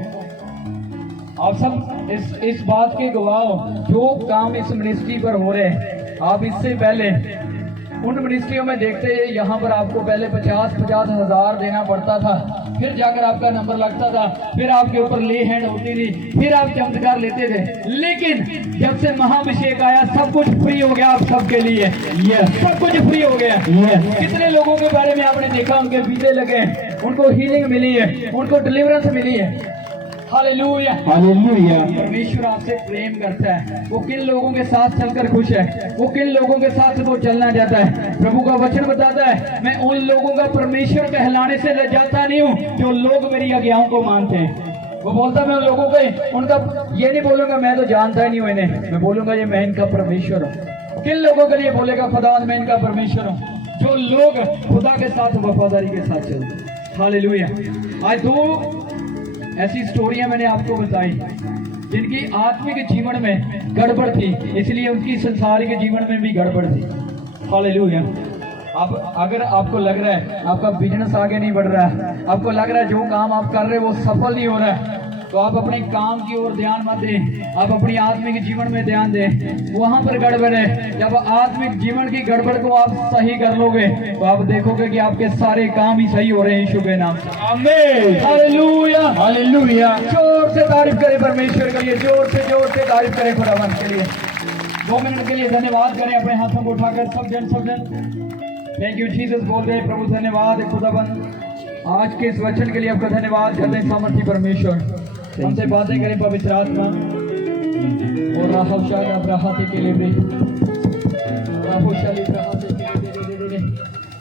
आप सब इस बात के गवाह हो, जो काम इस मिनिस्ट्री पर हो रहे हैं। आप इससे पहले उन मिनिस्ट्रियों में देखते हैं, यहाँ पर आपको पहले 50 हज़ार देना पड़ता था, फिर जाकर आपका नंबर लगता था, फिर आपके ऊपर ले हैंड होती थी, फिर आप चमत्कार लेते थे। लेकिन जब से महाभिषेक आया, सब कुछ फ्री हो गया आप सबके लिए। सब कुछ फ्री हो गया। कितने लोगों के बारे में आपने देखा, उनके वीजे लगे, उनको हीलिंग मिली है, उनको डिलीवरेंस मिली है। Hallelujah, hallelujah. परमेश्वर आपसे प्रेम करता है। वो किन लोगों के साथ चलकर खुश है, वो किन लोगों के साथ वो चलना चाहता है। प्रभु का वचन बताता है, मैं उन लोगों का परमेश्वर कहलाने से लजाता नहीं हूँ जो लोग मेरी आज्ञाओं को मानते हैं। वो बोलता मैं उन लोगों को उनका ये नहीं बोलूंगा मैं तो जानता ही नहीं हूँ इन्हें, मैं बोलूंगा ये मैं इनका परमेश्वर हूँ। किन लोगों के लिए बोलेगा खुदावंद मैं इनका परमेश्वर हूँ? जो लोग खुदा के साथ वफादारी के साथ चलते। हालेलुया। आज दो ऐसी स्टोरियां मैंने आपको बताई जिनकी आत्मिक जीवन में गड़बड़ थी, इसलिए उनकी संसारिक जीवन में भी गड़बड़ थी। हालेलुया। अब अगर आपको लग रहा है आपका बिजनेस आगे नहीं बढ़ रहा है, आपको लग रहा है जो काम आप कर रहे हैं वो सफल नहीं हो रहा है, तो आप अपने काम की ओर ध्यान मत दें, आप अपनी आत्मिक जीवन में ध्यान दें। वहां पर गड़बड़ है। जब आत्मिक जीवन की गड़बड़ को आप सही कर लोगे तो आप देखोगे कि आपके सारे काम ही सही हो रहे हैं यीशु के नाम से। आमीन। Hallelujah, hallelujah. जोर से तारीफ करें परमेश्वर के लिए, जोर से तारीफ करें खुदावंद के लिए। 2 मिनट के लिए धन्यवाद करें अपने हाथों को उठाकर सब जन। थैंक यू जीसस बोल रहे हैं। प्रभु धन्यवाद खुदावंद, आज के इस वचन के लिए आपका धन्यवाद करते हैं। सामर्थी परमेश्वर हमसे बातें करें पवित्र आत्मा और राहत के लिए भी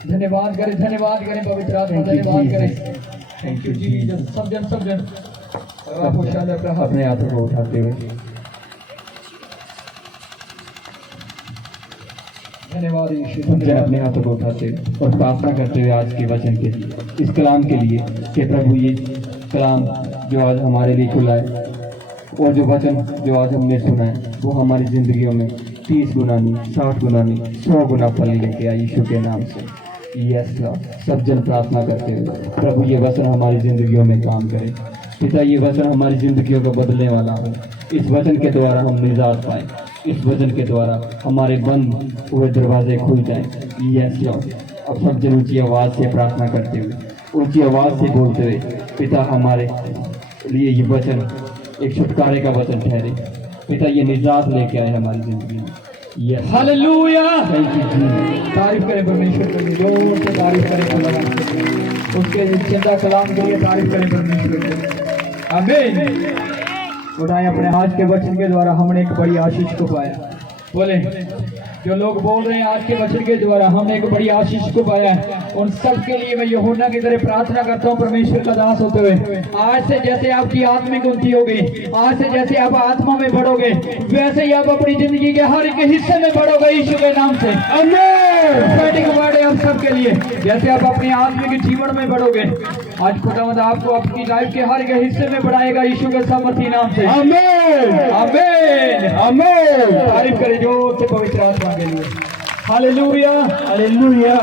धन्यवाद करें पवित्र आत्मा, धन्यवाद करें। Thank you Jesus. सब जन अपने हाथों को उठाते हुए धन्यवाद यीशु। जन अपने हाथों को उठाते हुए और प्रार्थना करते हुए आज के वचन के लिए, इस कलाम के लिए कि प्रभु ये कलाम जो आज हमारे लिए खुला है और जो वचन जो आज हमने सुना है वो हमारी जिंदगियों में 30 गुना नहीं, 60 गुना नहीं, 100 गुना फल लेके आए यीशु के नाम से। Yes Lord. सब जन प्रार्थना करते हुए प्रभु ये वचन हमारी जिंदगियों में काम करे। पिता ये वचन हमारी जिंदगियों को बदलने वाला हो। इस वचन के द्वारा हम निजात पाए, इस वचन के द्वारा हमारे बंद हुए दरवाजे खुल जाएं। Yes Lord. अब सब जन ऊंची आवाज़ से प्रार्थना करते हुए, ऊंची आवाज़ से बोलते हुए, पिता हमारे लिए ये वचन एक छुटकारे का वचन ठहरे। पिता ये निजात लेके आए हमारी जिंदगी में। Yes hallelujah. Thank you Jesus. तारीफ करें परमेश्वर के लिए, जोर से तारीफ करें खुदावंद की। उसके जिंदा कलाम के लिए तारीफ करें परमेश्वर की। आमीन। उठाएं अपने हाथ के वचन के द्वारा हमने एक बड़ी आशीष को पाया। बोले जो लोग बोल रहे हैं आज के वचन के द्वारा हमने एक बड़ी आशीष को पाया है, उन सब के लिए मैं यूहन्ना की तरह प्रार्थना करता हूँ परमेश्वर का दास होते हुए। आज से जैसे आपकी आत्मिक उन्नति होगी, आज से जैसे आप आत्मा में बढ़ोगे, वैसे ही आप अपनी जिंदगी के हर एक हिस्से में बढ़ोगे यीशु के नाम से। वर्ड है आप सबके लिए, जैसे आप अपनी आत्मिक जीवन में बढ़ोगे, आज खुदावंद आपको अपनी लाइफ के हर एक हिस्से में बढ़ाएगा यीशु के सामर्थी नाम से। आमीन, आमीन, आमीन। तारीफ करें जोर से पवित्र आत्मा के लिए। Hallelujah, hallelujah.